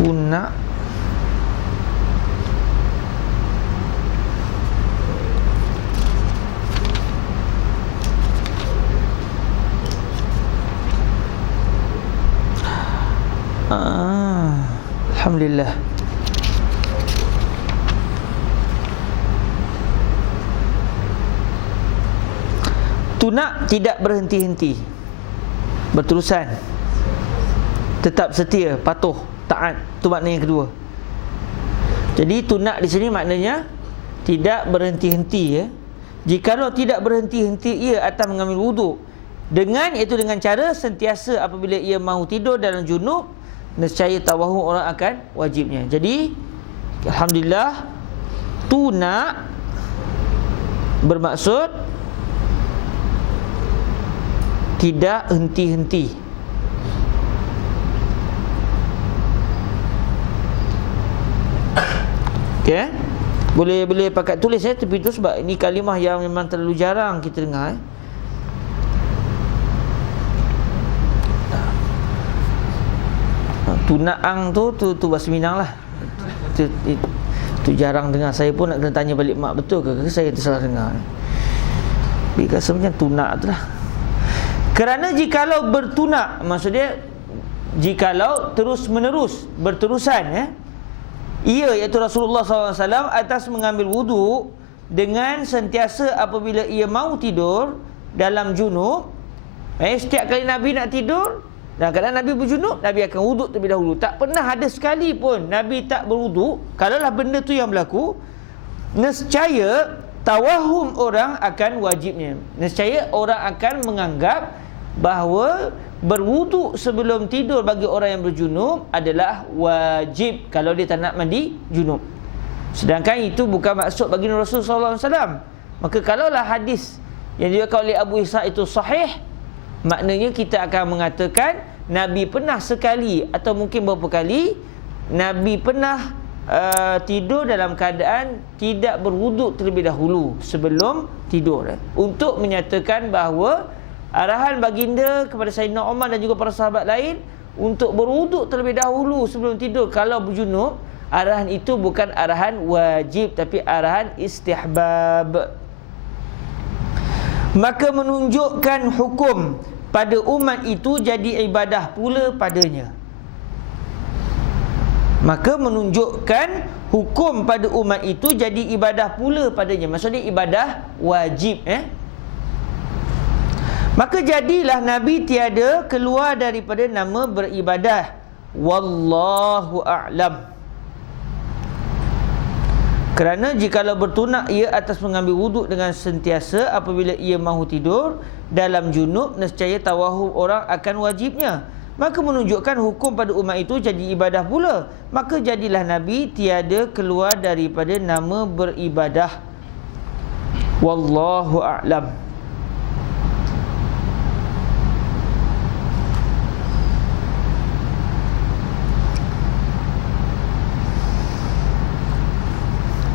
Tunak Alhamdulillah. Tunak tidak berhenti-henti, berterusan, tetap setia, patuh, taat. Itu makna yang kedua. Jadi tunak di sini maknanya tidak berhenti-henti ya. Jikalau tidak berhenti-henti ia atas mengambil wuduk dengan, iaitu dengan cara sentiasa apabila ia mahu tidur dalam junub, nescaya tawahum orang akan wajibnya. Jadi alhamdulillah, tunak bermaksud tidak henti-henti. Okey, boleh pakai tulis tapi itu sebab ini kalimah yang memang terlalu jarang kita dengar. Tunaang tu bahasa Minang lah. Itu jarang dengar. Saya pun nak kena tanya balik mak, betul ke saya tersalah dengar. Tapi rasa macam tunak tu lah. Kerana jikalau bertunak, maksudnya jikalau terus menerus, berterusan ia iaitu Rasulullah SAW atas mengambil wuduk dengan sentiasa apabila ia mahu tidur dalam junub. Setiap kali Nabi nak tidur, dan kadang Nabi berjunub, Nabi akan wuduk terlebih dahulu. Tak pernah ada sekali pun Nabi tak berwuduk. Kalaulah benda tu yang berlaku, nescaya tawahum orang akan wajibnya. Nescaya orang akan menganggap bahawa berwuduk sebelum tidur bagi orang yang berjunub adalah wajib kalau dia tak nak mandi junub. Sedangkan itu bukan maksud bagi Rasulullah SAW. Maka kalaulah hadis yang diriwayatkan oleh Abu Ishaq itu sahih, maknanya kita akan mengatakan Nabi pernah sekali atau mungkin beberapa kali Nabi pernah tidur dalam keadaan tidak berwuduk terlebih dahulu sebelum tidur, untuk menyatakan bahawa arahan baginda kepada Sayyidina Umar dan juga para sahabat lain untuk berwuduk terlebih dahulu sebelum tidur kalau berjunub, arahan itu bukan arahan wajib tapi arahan istihbab. Maka menunjukkan hukum pada umat itu jadi ibadah pula padanya. Maka menunjukkan hukum pada umat itu jadi ibadah pula padanya. Maksudnya ibadah wajib. Maka jadilah Nabi tiada keluar daripada nama beribadah. Wallahu a'lam. Kerana jikalau bertunak ia atas mengambil wuduk dengan sentiasa apabila ia mahu tidur dalam junub, nescaya tawahum orang akan wajibnya. Maka menunjukkan hukum pada umat itu jadi ibadah pula. Maka jadilah Nabi tiada keluar daripada nama beribadah. Wallahu a'lam.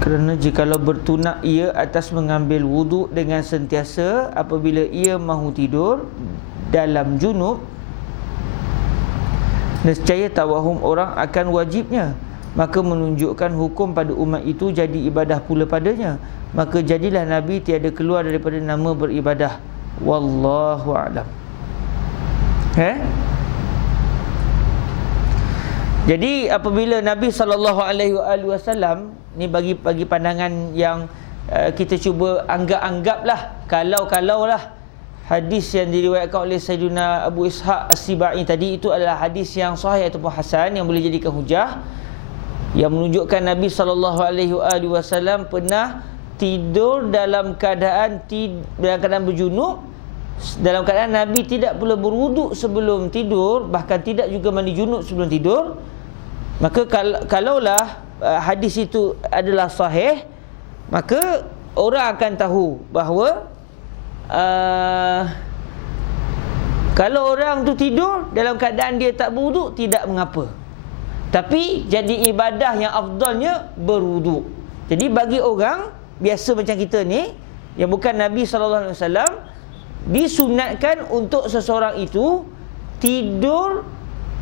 Kerana jikalau bertunak ia atas mengambil wuduk dengan sentiasa apabila ia mahu tidur dalam junub, nescaya tawahum orang akan wajibnya. Maka menunjukkan hukum pada umat itu jadi ibadah pula padanya. Maka jadilah Nabi tiada keluar daripada nama beribadah. Wallahu a'lam. Jadi apabila Nabi SAW ni bagi pandangan yang kita cuba anggaplah, kalau lah hadis yang diriwayatkan oleh Sayyidina Abu Ishaq As-Sibai tadi itu adalah hadis yang sahih ataupun hasan yang boleh jadikan hujah, yang menunjukkan Nabi SAW pernah tidur dalam keadaan berjunub, dalam keadaan Nabi tidak pula berwuduk sebelum tidur, bahkan tidak juga mandi junub sebelum tidur. Maka kalaulah hadis itu adalah sahih, maka orang akan tahu bahawa kalau orang tu tidur dalam keadaan dia tak berwuduk, tidak mengapa. Tapi jadi ibadah yang afdalnya berwuduk. Jadi bagi orang biasa macam kita ni yang bukan Nabi SAW, disunatkan untuk seseorang itu tidur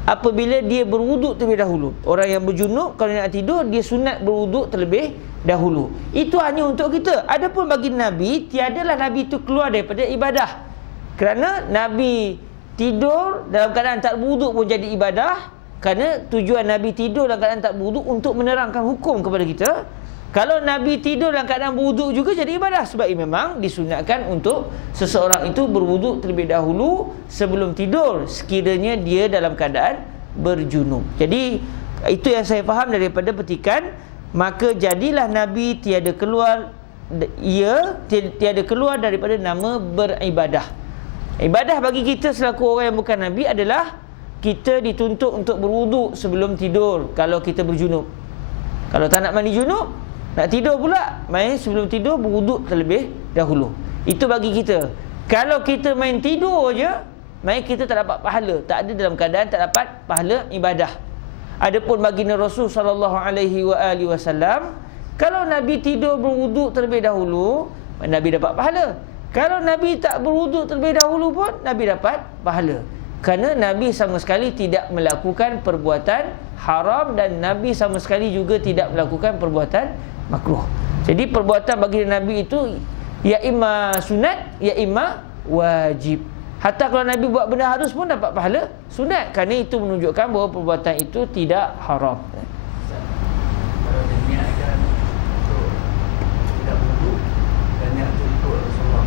apabila dia berwuduk terlebih dahulu. Orang yang berjunub kalau nak tidur, dia sunat berwuduk terlebih dahulu. Itu hanya untuk kita. Adapun bagi Nabi, tiadalah Nabi itu keluar daripada ibadah. Kerana Nabi tidur dalam keadaan tak berwuduk pun jadi ibadah. Kerana tujuan Nabi tidur dalam keadaan tak berwuduk untuk menerangkan hukum kepada kita. Kalau Nabi tidur dalam keadaan berwuduk juga jadi ibadah. Sebab memang disunatkan untuk seseorang itu berwuduk terlebih dahulu sebelum tidur, sekiranya dia dalam keadaan berjunub. Jadi itu yang saya faham daripada petikan. Maka jadilah Nabi tiada keluar daripada nama beribadah. Ibadah bagi kita selaku orang yang bukan Nabi adalah kita dituntut untuk berwuduk sebelum tidur kalau kita berjunub. Kalau tak nak mandi junub, nak tidur pula, main sebelum tidur berwuduk terlebih dahulu. Itu bagi kita. Kalau kita main tidur je, main kita tak dapat pahala, tak ada dalam keadaan tak dapat pahala ibadah. Adapun baginda Rasul SAW, kalau Nabi tidur berwuduk terlebih dahulu, Nabi dapat pahala. Kalau Nabi tak berwuduk terlebih dahulu pun Nabi dapat pahala. Kerana Nabi sama sekali tidak melakukan perbuatan haram dan Nabi sama sekali juga tidak melakukan perbuatan makruh. Jadi perbuatan bagi Nabi itu ya imma sunat, ya imma wajib. Hatta kalau Nabi buat benda harus pun dapat pahala sunat. Kerana itu menunjukkan bahawa perbuatan itu tidak haram. Kalau diniatkan untuk tidak wuduk dan niat untuk ikut Rasulullah.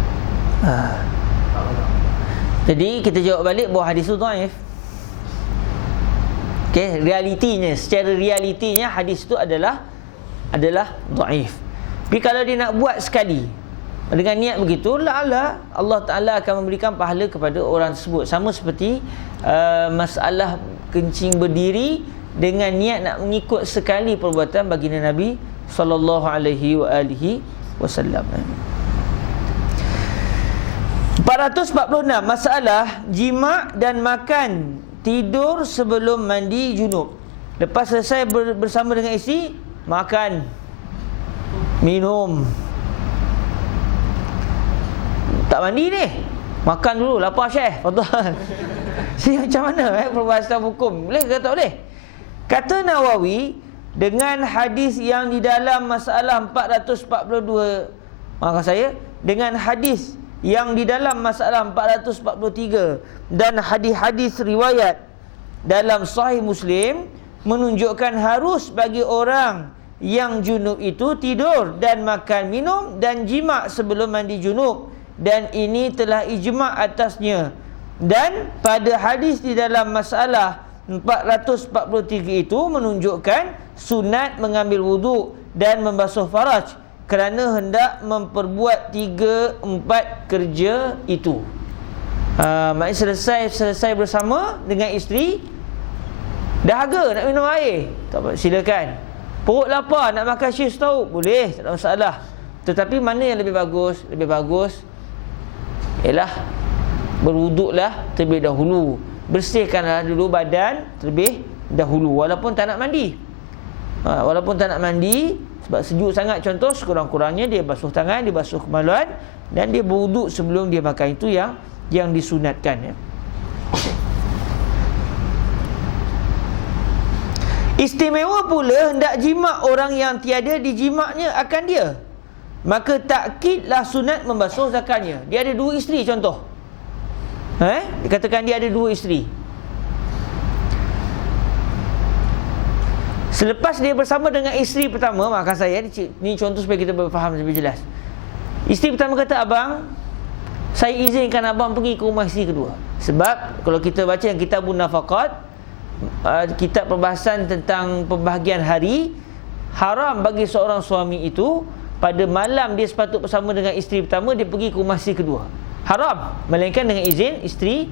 Jadi kita jawab balik bahawa hadis itu dhaif. Okey, realitinya, secara realitinya hadis itu adalah dhaif. Tapi kalau dia nak buat sekali dengan niat begitu, la'alla Allah Ta'ala akan memberikan pahala kepada orang tersebut. Sama seperti masalah kencing berdiri dengan niat nak mengikut sekali perbuatan baginda Nabi SAW. 446 masalah jima' dan makan tidur sebelum mandi junub. Lepas selesai bersama dengan isteri, makan, minum, tak mandi ni, Makan dulu, lapar Syekh. Fadhal. Jadi macam mana perbahasan hukum? Boleh ke tak boleh? Kata Nawawi, dengan hadis yang di dalam masalah 442, maafkan saya, dengan hadis yang di dalam masalah 443 dan hadis-hadis riwayat dalam Sahih Muslim menunjukkan harus bagi orang yang junub itu tidur dan makan minum dan jima' sebelum mandi junub, dan ini telah ijma' atasnya. Dan pada hadis di dalam masalah 443 itu menunjukkan sunat mengambil wuduk dan membasuh faraj kerana hendak memperbuat 3-4 kerja itu. Maknanya selesai bersama dengan isteri, dahaga nak minum air, tak apa, silakan. Perut lapar nak makan shish tahu, boleh, tak ada masalah. Tetapi mana yang lebih bagus? Lebih bagus ialah berwuduklah terlebih dahulu, bersihkanlah dulu badan terlebih dahulu, walaupun tak nak mandi. Walaupun tak nak mandi, sebab sejuk sangat contoh, sekurang-kurangnya dia basuh tangan, dia basuh kemaluan, dan dia berwuduk sebelum dia makan. Itu yang disunatkan, ya. Istimewa pula hendak jima' orang yang tiada dijimaknya akan dia, maka takkidlah sunat membasuh zakarnya. Dia ada 2 isteri contoh, dikatakan dia ada 2 isteri. Selepas dia bersama dengan isteri pertama, maafkan saya, ni contoh supaya kita faham lebih jelas. Isteri pertama kata, abang, saya izinkan abang pergi ke rumah isteri kedua. Sebab kalau kita baca yang Kitabun Nafaqat, kitab perbahasan tentang pembahagian hari, haram bagi seorang suami itu pada malam dia sepatut bersama dengan isteri pertama, dia pergi ke rumah isteri kedua. Haram, melainkan dengan izin isteri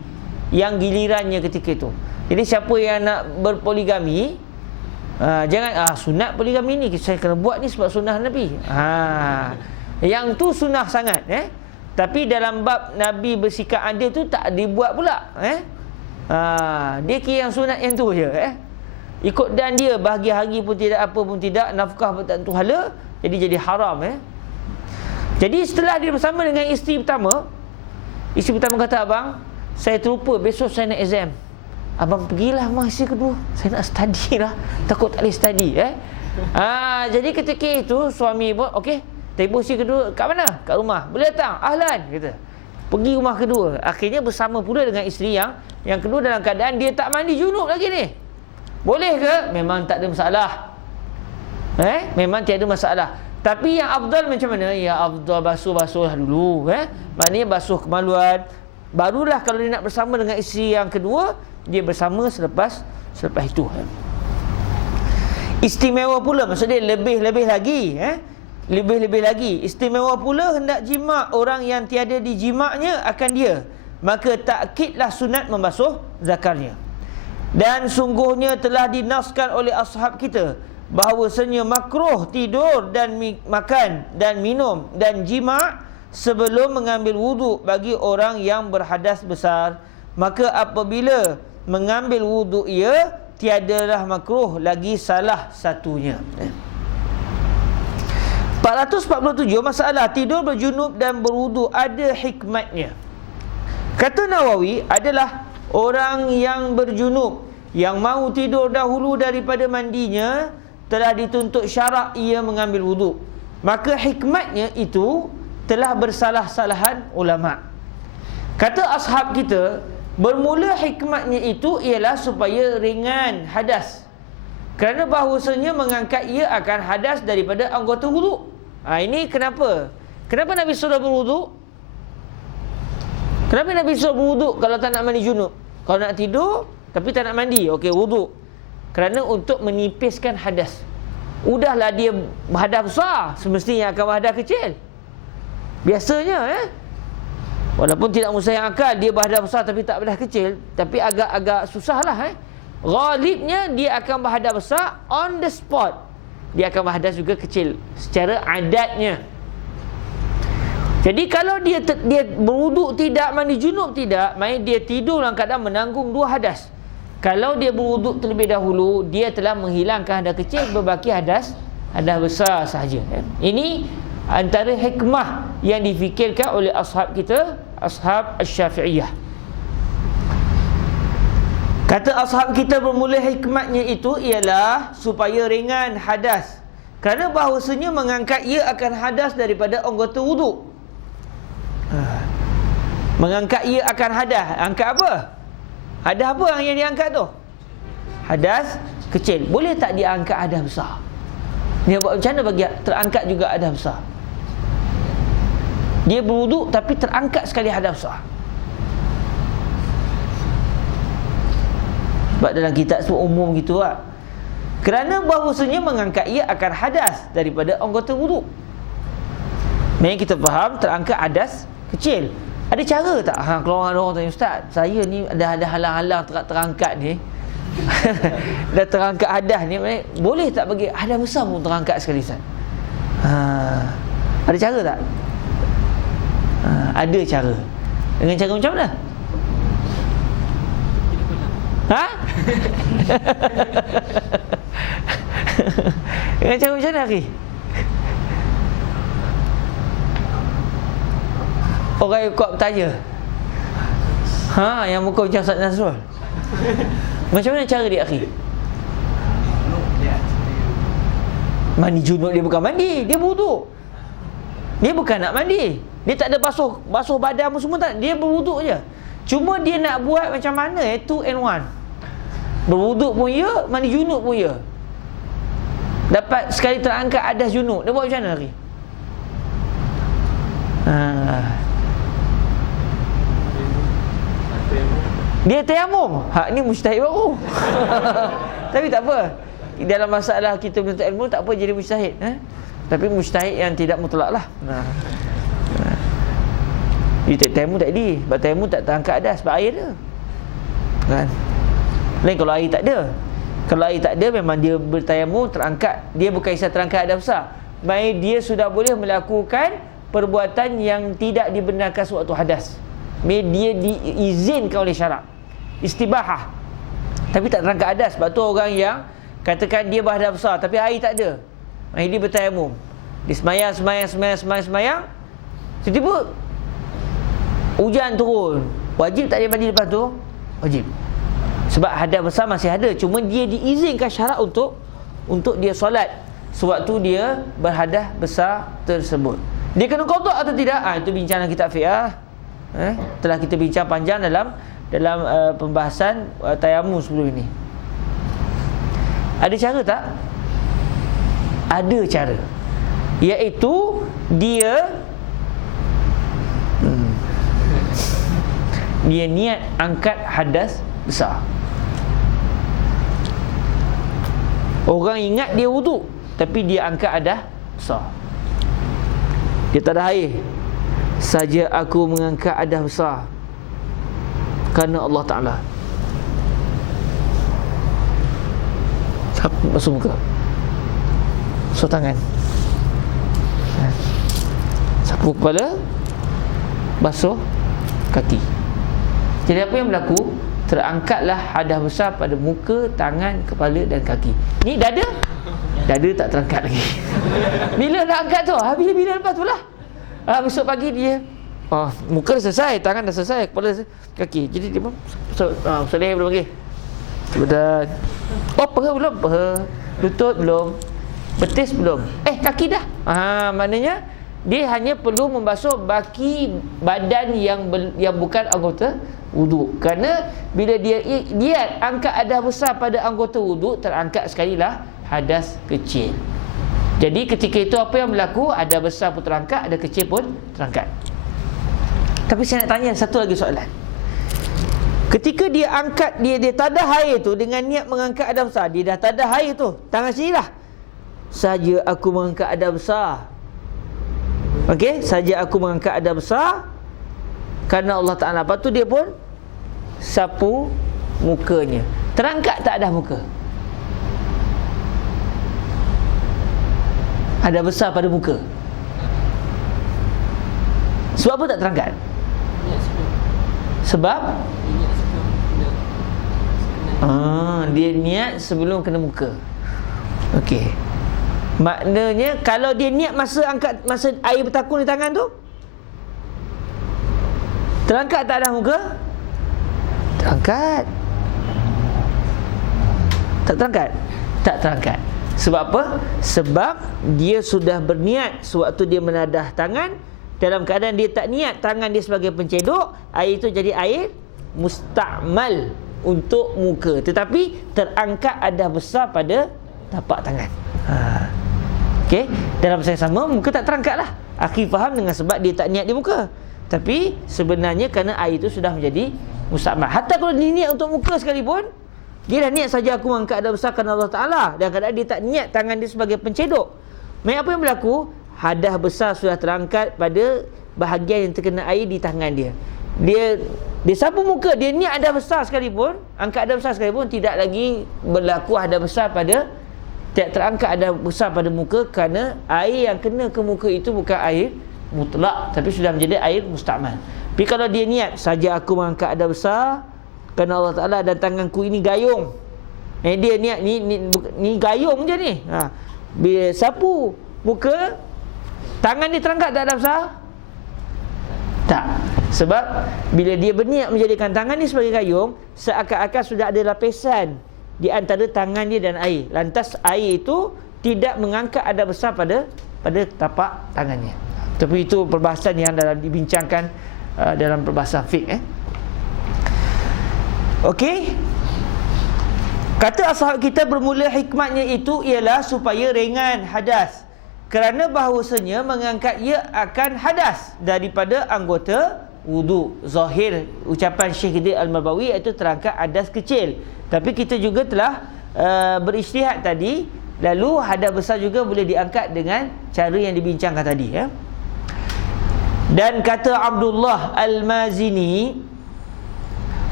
yang gilirannya ketika itu. Jadi siapa yang nak berpoligami, jangan sunat poligami ni saya kena buat ni sebab sunnah Nabi. Yang tu sunnah sangat, tapi dalam bab Nabi bersikap adil tu tak dibuat pula, dia kira yang sunat yang tu je, ikut dan dia, bahagia hari pun tidak, apa pun tidak, nafkah pun tak tentu hala, jadi haram. Jadi setelah dia bersama dengan isteri pertama, isteri pertama kata, abang, saya terlupa besok saya nak exam. Abang pergilah rumah isteri kedua, saya nak study lah, takut tak boleh study. Jadi ketika itu suami pun okey, telefon isteri kedua, kat mana? Kat rumah. Boleh datang? Ahlan, kata. Pergi rumah kedua. Akhirnya bersama pula dengan isteri yang kedua dalam keadaan dia tak mandi junub lagi ni. Boleh ke? Memang tak ada masalah. Memang tiada masalah. Tapi yang afdal macam mana? Ya afdal basuh-basuhlah dulu, maknanya basuh kemaluan. Barulah kalau dia nak bersama dengan isteri yang kedua, dia bersama selepas itu. Istimewa pula, maksudnya lebih-lebih lagi, lebih-lebih lagi. Istimewa pula hendak jima' orang yang tiada dijimaknya akan dia, maka takkidlah sunat membasuh zakarnya. Dan sungguhnya telah dinaskan oleh ashab kita bahawasanya makruh tidur dan makan dan minum dan jima' sebelum mengambil wuduk bagi orang yang berhadas besar. Maka apabila mengambil wuduk ia, tiadalah makruh lagi salah satunya. 447, masalah tidur berjunub dan berwuduk ada hikmatnya. Kata Nawawi, adalah orang yang berjunub yang mahu tidur dahulu daripada mandinya telah dituntut syarak ia mengambil wuduk. Maka hikmatnya itu telah bersalah-salahan ulama'. Kata ashab kita, bermula hikmatnya itu ialah supaya ringan hadas, kerana bahawasanya mengangkat ia akan hadas daripada anggota wuduk. Ini kenapa? Kenapa Nabi suruh berwuduk? Kenapa Nabi suruh berwuduk kalau tak nak mandi junub? Kalau nak tidur tapi tak nak mandi, okey, wuduk. Kerana untuk menipiskan hadas. Udahlah dia berhadas besar, semestinya akan berhadas kecil. Biasanya, walaupun tidak mustahil akal dia berhadas besar tapi tak berhadas kecil, tapi agak-agak susahlah. Ghalibnya dia akan berhadas besar on the spot. Dia akan berhadas juga kecil secara adatnya. Jadi kalau dia berwuduk tidak, mandi junub tidak, maknanya dia tidur dalam keadaan menanggung 2 hadas. Kalau dia berwuduk terlebih dahulu, dia telah menghilangkan hadas kecil, berbaki hadas besar sahaja. Ini antara hikmah yang difikirkan oleh ashab kita ashab Asy-Syafi'iyah. Kata ashab kita bermula hikmatnya itu ialah supaya ringan hadas. Kerana bahawasanya mengangkat ia akan hadas daripada anggota wuduk. Mengangkat ia akan hadas. Angkat apa? Hadas apa yang diangkat tu? Hadas kecil. Boleh tak dia angkat hadas besar? Dia buat macam mana bagi terangkat juga hadas besar? Dia berwuduk tapi terangkat sekali hadas besar. Sebab dalam kitab sebut umum gitu lah. Kerana bahawasanya mengangkat ia akan hadas daripada anggota wuduk. Memang kita faham terangkat hadas kecil. Ada cara tak? Kalau orang tanya, Ustaz, saya ni ada halang-halang terangkat ni. Dah terangkat hadas ni, boleh tak bagi hadas besar pun terangkat sekali, Ustaz? Ada cara tak? Ada cara. Dengan cara macam mana? Dengan cara macam mana, Akhi? Orang yang kuat bertanya. Yang muka macam Ustaz Nasrul. Macam mana cara dia, Akhi? Mandi junub dia bukan mandi, dia berwuduk. Dia bukan nak mandi. Dia tak ada basuh badan semua tak. Dia berwuduk je. Cuma dia nak buat macam mana 2 and 1. Berwuduk pun ya, mandi junub pun ya. Dapat sekali terangkat hadas junub. Dia buat macam mana, Akhi? Dia tayamum. Ni mujtahid baru. Tapi tak apa. Dalam masalah kita menuntut ilmu, tak apa jadi mujtahid. Tapi mujtahid yang tidak mutlak lah. Dia tayamum tak jadi. Sebab tayamum tak terangkat hadas sebab air dia. Kan? Lain kalau air tak ada. Kalau air tak ada, memang dia bertayamum terangkat. Dia bukan isah terangkat hadas besar. Maksudnya dia sudah boleh melakukan perbuatan yang tidak dibenarkan sewaktu hadas. Dia diizinkan oleh syarak, istibahah, tapi tak terangkat hadas. Sebab tu orang yang katakan dia berhadas besar tapi air tak ada, dia bertayamum, dia semayang, tiba-tiba hujan turun, wajib tak dia mandi lepas tu? Wajib. Sebab hadas besar masih ada, cuma dia diizinkan syarak untuk dia solat sewaktu dia berhadas besar tersebut. Dia kena qada atau tidak? Itu bincang dalam kitab fiqh. Telah kita bincang panjang dalam pembahasan tayamum sebelum ini. Ada cara tak? Ada cara. Iaitu dia niat angkat hadas besar. Orang ingat dia wuduk tapi dia angkat hadas besar. Dia tak ada air. Saja aku mengangkat hadas besar kerana Allah Ta'ala. Basuh muka, basuh tangan, sapu kepala, basuh kaki. Jadi apa yang berlaku? Terangkatlah hadas besar pada muka, tangan, kepala dan kaki. Ni dada? Dada tak terangkat lagi. Bila nak angkat tu? Bila lepas tu lah. Besok pagi dia muka dah selesai, tangan dah selesai, kepala selesai, kaki. Jadi dia pun leher belum lagi, badan peha belum, peha, lutut belum, betis belum, kaki dah. Maknanya dia hanya perlu membasuh baki badan yang bukan anggota wuduk. Kerana bila dia angkat hadas besar pada anggota wuduk, terangkat sekali lah hadas kecil. Jadi ketika itu apa yang berlaku? Ada besar pun terangkat, ada kecil pun terangkat. Tapi saya nak tanya satu lagi soalan. Ketika dia angkat, dia tadah air tu dengan niat mengangkat hadas besar, dia dah tadah air tu, tangan sini lah. Saja aku mengangkat hadas besar. Okey, saja aku mengangkat hadas besar kerana Allah Ta'ala. Lepas tu dia pun sapu mukanya. Terangkat tak hadas muka? Hadas besar pada muka. Sebab apa tak terangkat? Sebab dia niat sebelum kena muka. Okey. Maknanya kalau dia niat masa air bertakun di tangan tu, Terangkat tak atas muka? Terangkat. Tak terangkat? Tak terangkat. Sebab apa? Sebab dia sudah berniat sewaktu dia menadah tangan, dalam keadaan dia tak niat tangan dia sebagai pencedok, air itu jadi air mustakmal untuk muka, tetapi terangkat adas besar pada tapak tangan. Okey, dalam masa yang sama muka tak terangkat lah. Akhi faham dengan sebab dia tak niat di muka, tapi sebenarnya kerana air itu sudah menjadi mustakmal. Hatta kalau dia niat untuk muka sekalipun, dia dah niat saja aku mengangkat adas besar kerana Allah Ta'ala, dan kadang dia tak niat tangan dia sebagai pencedok. Apa yang berlaku? Hadas besar sudah terangkat pada bahagian yang terkena air di tangan dia. Dia sapu muka, dia niat adas besar sekalipun, angkat adas besar sekalipun, tidak lagi berlaku hadas besar pada, tidak terangkat adas besar pada muka, kerana air yang kena ke muka itu bukan air mutlak, tapi sudah menjadi air mustakmal. Tapi kalau dia niat saja aku mengangkat adas besar kerana Allah Ta'ala dan tanganku ini gayung, dia niat ni gayung je ni, bila sapu muka, tangan dia terangkat tak adas besar? Tak. Sebab bila dia berniat menjadikan tangan ni sebagai gayung, seakan-akan sudah ada lapisan di antara tangan dia dan air. Lantas air itu tidak mengangkat adas besar pada tapak tangannya. Tapi itu perbahasan yang dalam dibincangkan dalam perbahasan fiqh. Okey. Kata ashab kita bermula hikmatnya itu ialah supaya ringan hadas, kerana bahawasanya mengangkat ia akan hadas daripada anggota wudu. Zahir ucapan Syekh Khidr Al-Marbawi iaitu terangkat hadas kecil. Tapi kita juga telah berijtihad tadi, lalu hadas besar juga boleh diangkat dengan cara yang dibincangkan tadi, ya. Dan kata Abdullah Al-Mazini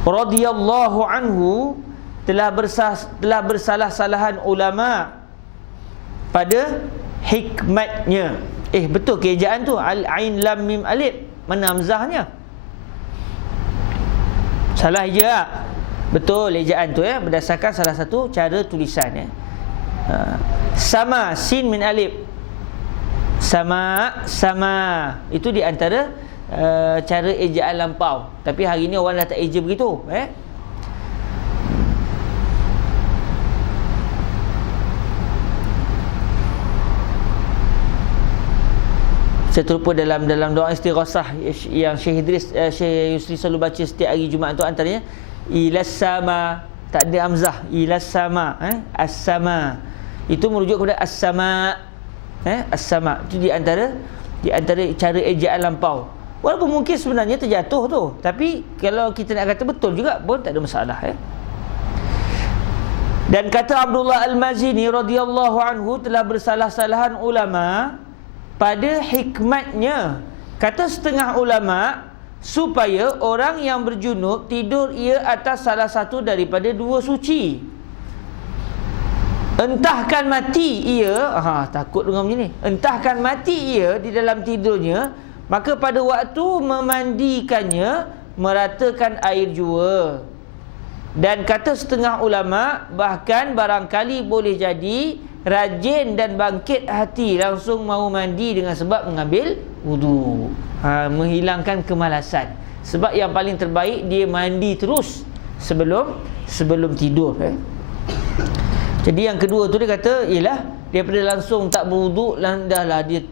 radhiyallahu anhu, telah bersalah-salahan ulama pada hikmatnya. Betul ke ejaan tu? Al-ain lam mim alif, mana hamzahnya? Salah je. Betul ejaan tu, ya, berdasarkan salah satu cara tulisan, ya. Sama sin min alif. Sama itu di antara cara ejaan lampau. Tapi hari ni orang dah tak eja begitu, Saya terlupa dalam doa istighasah yang Syekh Idris, Syekh Yusri selalu baca setiap hari Jumaat tu, antaranya ilas sama, tak ada hamzah, ilas sama, as-sama. Itu merujuk kepada as-sama, as-sama. Itu di antara cara ejaan lampau. Walaupun mungkin sebenarnya terjatuh tu, tapi kalau kita nak kata betul juga pun tak ada masalah, Dan kata Abdullah Al-Mazini radhiyallahu anhu, telah bersalah-salahan ulama pada hikmatnya. Kata setengah ulama, supaya orang yang berjunub tidur ia atas salah satu daripada dua suci. Entahkan mati ia, takut dengan macam ni. Entahkan mati ia di dalam tidurnya, maka pada waktu memandikannya meratakan air jua. Dan kata setengah ulama, bahkan barangkali boleh jadi rajin dan bangkit hati langsung mau mandi dengan sebab mengambil wudu, menghilangkan kemalasan. Sebab yang paling terbaik dia mandi terus sebelum tidur, Jadi yang kedua tu dia kata ialah daripada langsung tak berwuduk, dah lah dia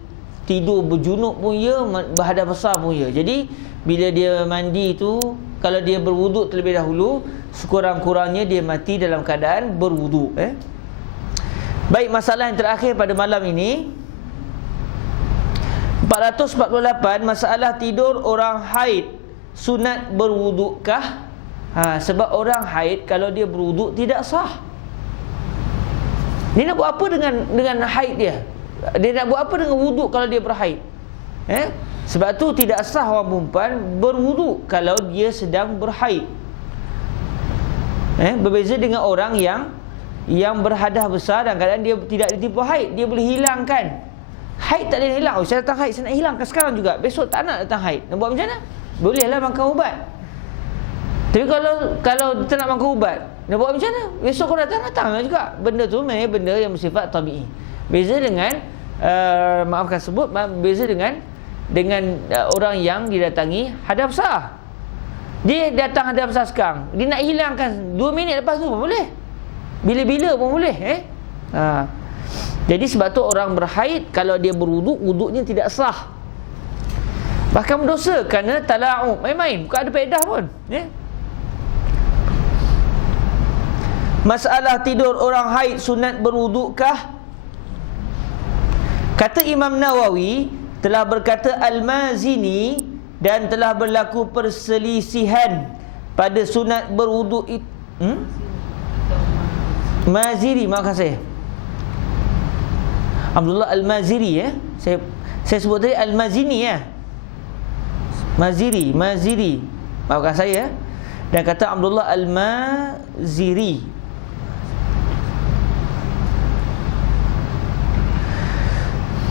tidur berjunub pun ya, berhadas besar pun ya. Jadi bila dia mandi tu, kalau dia berwuduk terlebih dahulu, sekurang-kurangnya dia mati dalam keadaan berwuduk, Baik, masalah yang terakhir pada malam ini, 448, masalah tidur orang haid sunat berwudukkah? Sebab orang haid kalau dia berwuduk tidak sah. Dia nak buat apa dengan haid dia? Dia nak buat apa dengan wuduk kalau dia berhaid? Sebab tu tidak sah orang perempuan berwuduk kalau dia sedang berhaid. Berbeza dengan orang yang berhadas besar dan kadang dia tidak ditipu haid, dia boleh hilangkan. Haid tak boleh hilang. Saya datang haid, saya nak hilangkan sekarang juga. Besok tak nak datang haid. Nak buat macam mana? Bolehlah makan ubat. Tapi kalau kita nak makan ubat, nak buat macam mana? Besok kau datang juga. Benda tu memang benda yang bersifat tabi'i. Beza dengan maafkan sebut, beza dengan orang yang didatangi hadas besar. Dia datang hadas besar sekarang, dia nak hilangkan 2 minit lepas tu pun boleh, bila-bila pun boleh. Jadi sebab tu orang berhaid kalau dia berwuduk, wuduknya tidak sah, bahkan berdosa kerana tala'ub, main-main, bukan ada faedah pun. Masalah tidur orang haid sunat berwudukkah? Kata Imam Nawawi, telah berkata Al-Mazini, dan telah berlaku perselisihan pada sunat berwuduk itu. Maziri, maaf kasih, Abdullah Al-Maziri, saya sebut tadi Al-Mazini, Maziri, maafkan saya. Dan kata Abdullah Al-Maziri.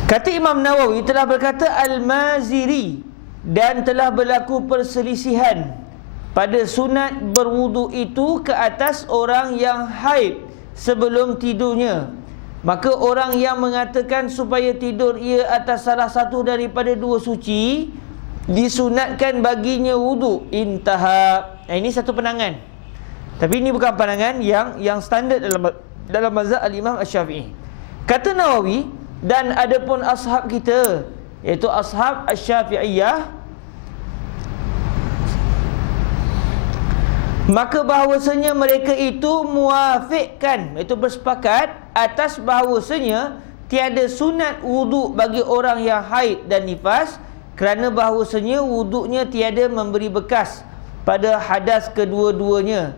Kata Imam Nawawi, telah berkata Al-Maziri, dan telah berlaku perselisihan pada sunat berwuduk itu ke atas orang yang haid sebelum tidurnya. Maka orang yang mengatakan supaya tidur ia atas salah satu daripada 2 suci, disunatkan baginya wuduk. Intaha. Ini satu pandangan, tapi ini bukan pandangan yang standard dalam mazhab al-Imam Asy-Syafi'i. Kata Nawawi, dan adapun ashab kita, iaitu ashab Asy-Syafi'iyah, maka bahawasanya mereka itu muafiqkan, iaitu bersepakat atas bahawasanya tiada sunat wuduk bagi orang yang haid dan nifas, kerana bahawasanya wuduknya tiada memberi bekas pada hadas kedua-duanya.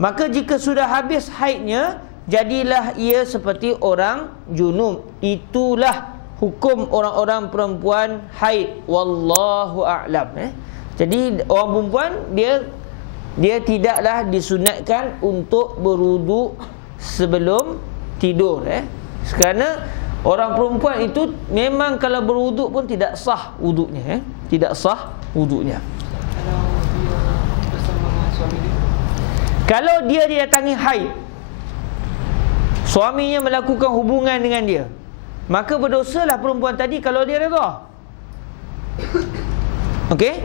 Maka jika sudah habis haidnya, jadilah ia seperti orang junub. Itulah hukum orang-orang perempuan haid. Wallahu a'lam. Jadi orang perempuan dia tidaklah disunatkan untuk berwuduk sebelum tidur. Kerana orang perempuan itu memang kalau berwuduk pun tidak sah wuduknya. Tidak sah wuduknya. Kalau dia didatangi haid, suaminya melakukan hubungan dengan dia, maka berdosalah perempuan tadi kalau dia redha. Okey?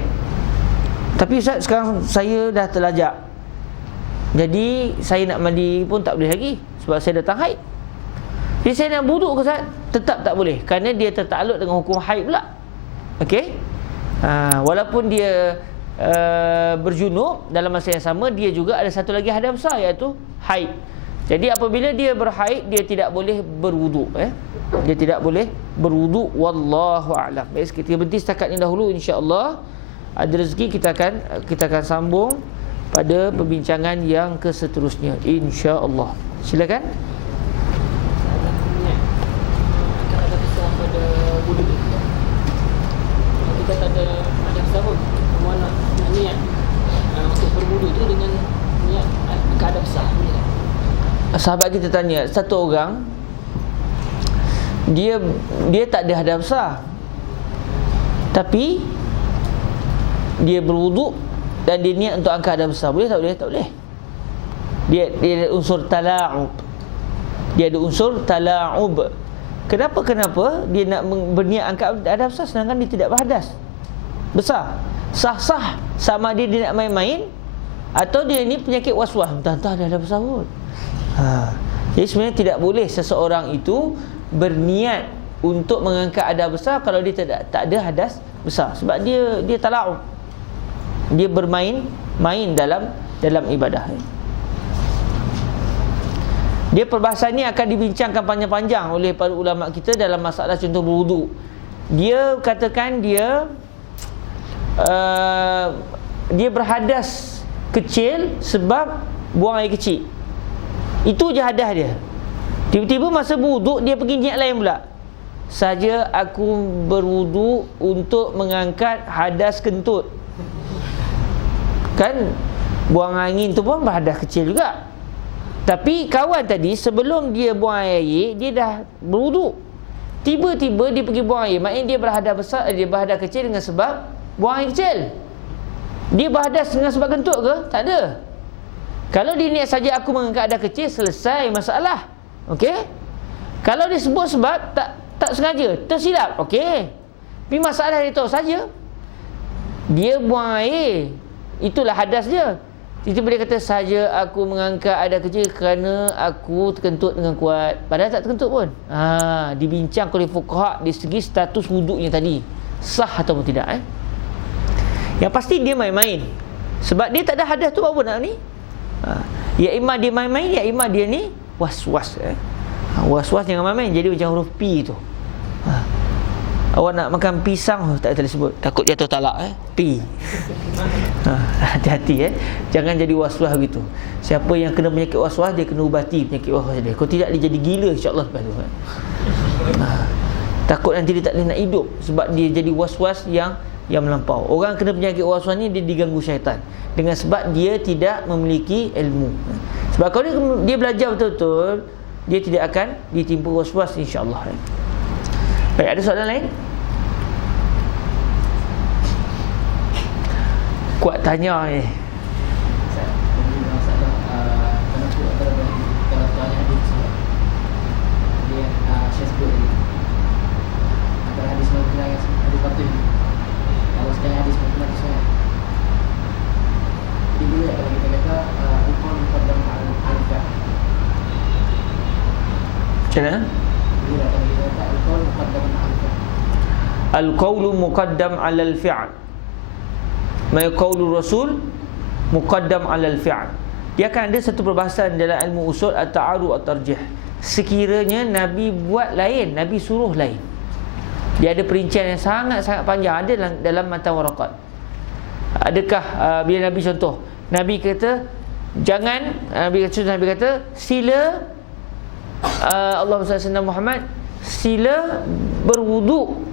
Tapi Ustaz, sekarang saya dah terlajak, jadi saya nak mandi pun tak boleh lagi sebab saya datang haid. Jadi saya nak wuduk ke Ustaz? Tetap tak boleh, kerana dia tertakluk dengan hukum haid pula. Okey? Walaupun dia berjunub, dalam masa yang sama dia juga ada satu lagi hadas besar, iaitu haid. Jadi apabila dia berhaid, dia tidak boleh berwuduk. Dia tidak boleh berwuduk. Wallahu a'lam. Baik, kita berhenti setakat ini dahulu. InsyaAllah ada rezeki kita akan sambung pada perbincangan yang keseterusnya, InsyaAllah. Silakan. Kita tak ada besar pun, semua nak niat untuk berwuduk tu dengan niat keadaan besar. Sahabat kita tanya, satu orang dia tak ada hadas besar, tapi dia berwuduk dan dia niat untuk angkat hadas besar. Boleh tak boleh? Tak boleh. Dia ada unsur tala'ub. Kenapa dia nak berniat angkat hadas besar sedangkan dia tidak berhadas besar? Sah-sah sama dia nak main-main atau dia ni penyakit was-was, entah-entah ada hadas besar pun. Jadi sebenarnya tidak boleh seseorang itu berniat untuk mengangkat hadas besar kalau dia tak ada hadas besar, sebab dia tala'ub, dia bermain dalam ibadah. Dia perbahasan ni akan dibincangkan panjang-panjang oleh para ulama kita dalam masalah contoh berwuduk. Dia katakan dia berhadas kecil sebab buang air kecil. Itu je hadas dia. Tiba-tiba masa berwuduk dia pergi niat lain pula. Saja aku berwuduk untuk mengangkat hadas kentut. Kan buang angin tu pun berhadas kecil juga. Tapi kawan tadi sebelum dia buang air, dia dah berwuduk. Tiba-tiba dia pergi buang air. Maknanya dia berhadas besar, dia berhadas kecil dengan sebab buang air kecil. Dia berhadas dengan sebab kentut ke? Tak ada. Kalau dia niat saja aku mengangkat hadas kecil, selesai masalah. Okey? Kalau dia sebut sebab tak sengaja, tersilap, okey. Tapi masalah dia tahu saja. Dia buang air itulah hadas dia. Itu boleh kata saja aku mengangkat ada kerja kerana aku terkentut dengan kuat. Padahal tak terkentut pun. Dibincang oleh fuqaha dari segi status wuduknya tadi, sah ataupun tidak. Yang pasti dia main-main. Sebab dia tak ada hadas tu apa nak ni? Ya imma dia main-main, ya imma dia ni was-was. Was-was jangan main-main, jadi macam huruf P tu. Awak nak makan pisang, tak boleh sebut, takut jatuh talak. P. Hati-hati jangan jadi was-was begitu. Siapa yang kena penyakit was-was, dia kena ubati penyakit was-was dia. Kalau tidak dia jadi gila insya-Allah lepas tu. Takut nanti dia tak boleh nak hidup sebab dia jadi was-was yang melampau. Orang kena penyakit was-was ni dia diganggu syaitan dengan sebab dia tidak memiliki ilmu. Sebab kalau dia belajar betul-betul, dia tidak akan ditimpa was-was insya-Allah. Baik, ada soalan lain? Kuat tanya ni. Kalau sekarang hadis macam saya. Jadi dulu kalau kita kata ukul muqaddam al-fa'. Macam mana? Bila kalau kita kata ukul muqaddam al-fa'. Al-qawlu muqaddam 'ala al-fi'l. Ma qawlu rasul muqaddam 'ala al-fi'l. Dia akan ada satu perbahasan dalam ilmu usul at-ta'arud at-tarjih. Sekiranya Nabi buat lain, Nabi suruh lain. Dia ada perincian yang sangat-sangat panjang, ada dalam matan waraqat. Adakah bila Nabi contoh, Nabi kata jangan, Nabi kata sila Allahumma salli ala Muhammad, sila berwuduk.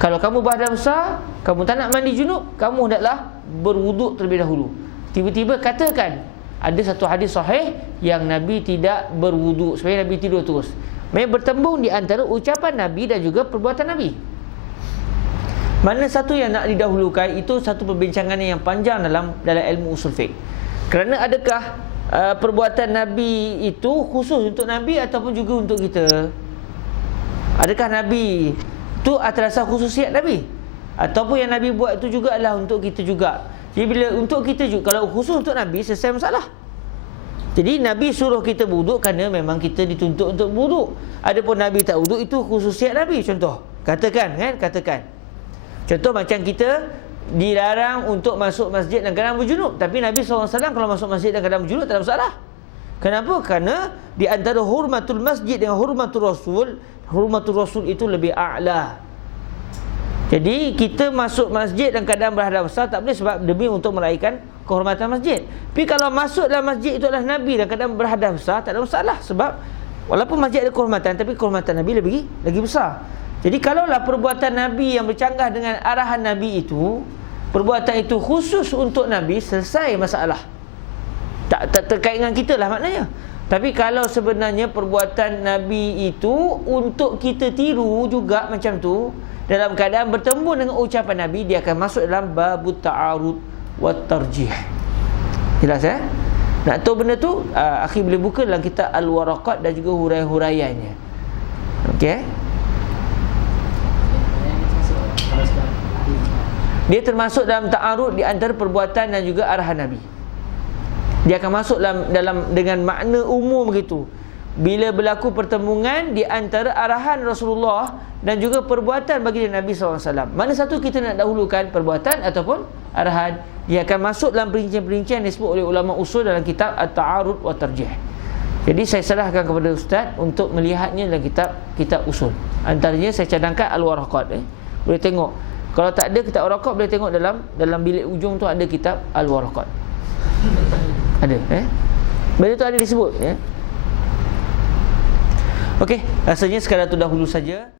Kalau kamu badan besar, kamu tak nak mandi junub, kamu hendaklah berwuduk terlebih dahulu. Tiba-tiba katakan ada satu hadis sahih yang Nabi tidak berwuduk, supaya Nabi tidur terus. Memang bertembung di antara ucapan Nabi dan juga perbuatan Nabi. Mana satu yang nak didahulukan, itu satu perbincangan yang panjang dalam ilmu usul fiqh. Kerana adakah perbuatan Nabi itu khusus untuk Nabi ataupun juga untuk kita? Adakah Nabi itu atas dasar khususiat Nabi, ataupun yang Nabi buat itu juga adalah untuk kita juga? Jadi bila untuk kita juga, kalau khusus untuk Nabi, selesai masalah. Jadi Nabi suruh kita wuduk kerana memang kita dituntut untuk wuduk. Adapun Nabi tak wuduk, itu khususiat Nabi. Contoh, katakan. Contoh macam kita dilarang untuk masuk masjid dalam keadaan berjunub, tapi Nabi SAW kalau masuk masjid dalam keadaan berjunub tak ada masalah. Kenapa? Kerana di antara hurmatul masjid dengan hurmatul Rasul itu lebih a'la. Jadi kita masuk masjid dalam keadaan berhadap besar tak boleh, sebab demi untuk meraihkan kehormatan masjid. Tapi kalau masuk dalam masjid itu adalah Nabi dalam keadaan berhadap besar, tak ada masalah, sebab walaupun masjid ada kehormatan, tapi kehormatan Nabi lagi besar. Jadi kalaulah perbuatan Nabi yang bercanggah dengan arahan Nabi itu, perbuatan itu khusus untuk Nabi, selesai masalah. Tak terkait dengan kita lah maknanya. Tapi kalau sebenarnya perbuatan Nabi itu untuk kita tiru juga macam tu, dalam keadaan bertemu dengan ucapan Nabi, dia akan masuk dalam babut ta'arud wa tarjih. Jelas Nak tahu benda tu, akhir boleh buka dalam kitab Al-Waraqat dan juga huraian-huraiannya. Okey. Dia termasuk dalam ta'arud di antara perbuatan dan juga arahan Nabi. Dia akan masuk dalam dengan makna umum begitu. Bila berlaku pertemuan di antara arahan Rasulullah dan juga perbuatan bagi Nabi SAW, mana satu kita nak dahulukan, perbuatan ataupun arahan? Dia akan masuk dalam perincian-perincian yang disebut oleh ulama usul dalam kitab At-Ta'arud wa Tarjih. Jadi saya serahkan kepada Ustaz untuk melihatnya dalam kitab usul. Antaranya saya cadangkan Al-Waraqat. Boleh tengok. Kalau tak ada kitab Al-Waraqat, boleh tengok dalam bilik ujung tu ada kitab Al-Waraqat. Ada benda tu ada disebut Okey, rasanya sekadar tu dahulu saja.